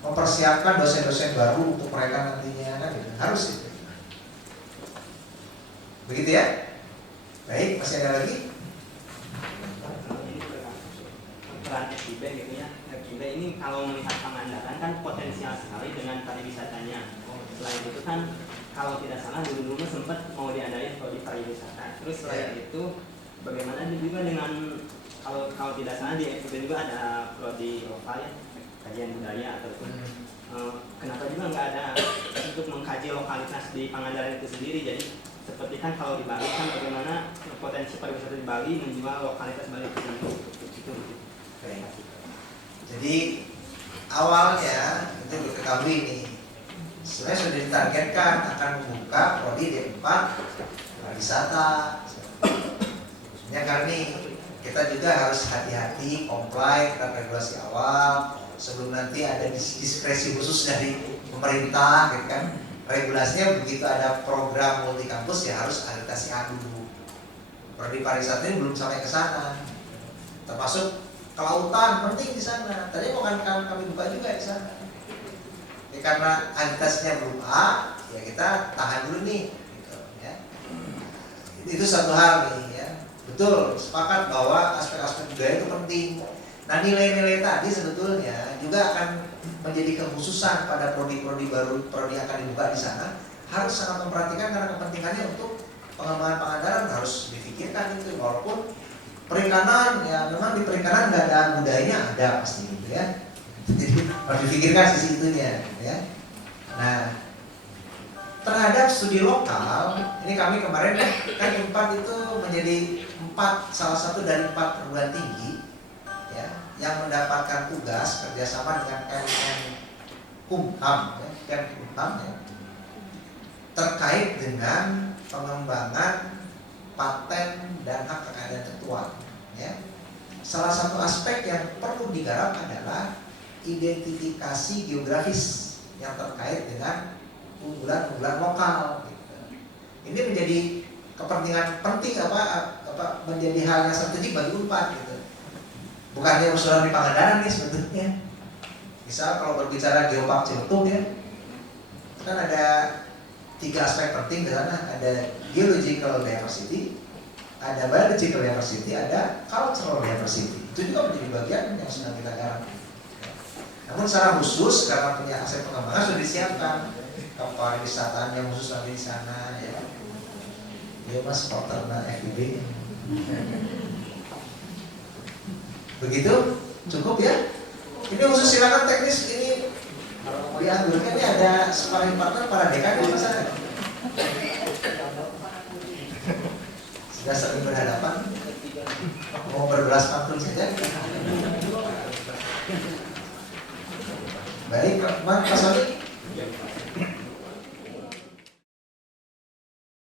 mempersiapkan dosen-dosen baru untuk mereka nantinya kan gitu. Harus gitu. Begitu ya? Baik, masih ada lagi? Peran FIB gitu ya. FIB ini kalau melihat Pangandaran kan potensial sekali dengan pariwisatanya. Selain itu kan kalau tidak salah dulu sempat mau diadain prodi pariwisata. Terus selain itu bagaimana juga dengan kalau tidak salah di FIB juga ada prodi lokal ya, kajian budaya ataupun kenapa juga nggak ada untuk mengkaji lokalitas di Pangandaran itu sendiri. Jadi seperti kan kalau di Bali kan bagaimana potensi pariwisata di Bali menjual lokalitas Bali itu. Jadi awalnya itu diketahui nih sebenarnya sudah ditargetkan akan membuka prodi D4 pariwisata. Ya karena kita juga harus hati-hati comply dengan regulasi awal sebelum nanti ada diskresi khusus dari pemerintah gitu kan. Regulasinya begitu ada program multi kampus ya harus akreditasi A dulu. Prodi pariwisata ini belum sampai ke sana. Termasuk kelautan penting di sana. Tadi mau kan kami buka juga di sana. Ya, karena akreditasinya belum A, ya kita tahan dulu nih. Gitu, ya. Itu satu hal nih ya. Betul, sepakat bahwa aspek-aspek budaya itu penting. Nah nilai-nilai tadi sebetulnya juga akan menjadi kekhususan pada prodi-prodi baru, prodi yang akan dibuka di sana harus sangat memperhatikan karena kepentingannya untuk pengembangan Pangandaran harus difikirkan itu. Walaupun perikanan ya memang di perikanan nggak ada budayanya ada pasti gitu ya. Jadi harus dipikirkan sisi itunya ya. Nah terhadap studi lokal ini kami kemarin kan Unpad itu menjadi salah satu dari 4 perguruan tinggi ya, yang mendapatkan tugas kerjasama dengan Kemenkumham ya, terkait dengan pengembangan paten dan hak kekayaan intelektual ya. Salah satu aspek yang perlu digarap adalah identifikasi geografis yang terkait dengan unggulan-unggulan lokal gitu. Ini menjadi kepentingan penting menjadi hal yang strategis bagi Unpad gitu. Bukannya usulan di Pangandaran nih sebetulnya. Misal kalau berbicara Geopark Ciletuh ya, kan ada 3 aspek penting di sana. Ada geological diversity, ada biological diversity, ada cultural diversity. Itu juga menjadi bagian yang sedang kita garap. Namun secara khusus karena punya aspek pengembangan sudah disiapkan pariwisata yang khusus nanti di sana ya. Dia mas partner FIB. Begitu cukup ya. Ini khusus silakan teknis ini dianggurkan ini ada sparring partner para dekan di sana. Sudah sering berhadapan. Mau berbelas pantun saja. Baik, Mas Sony.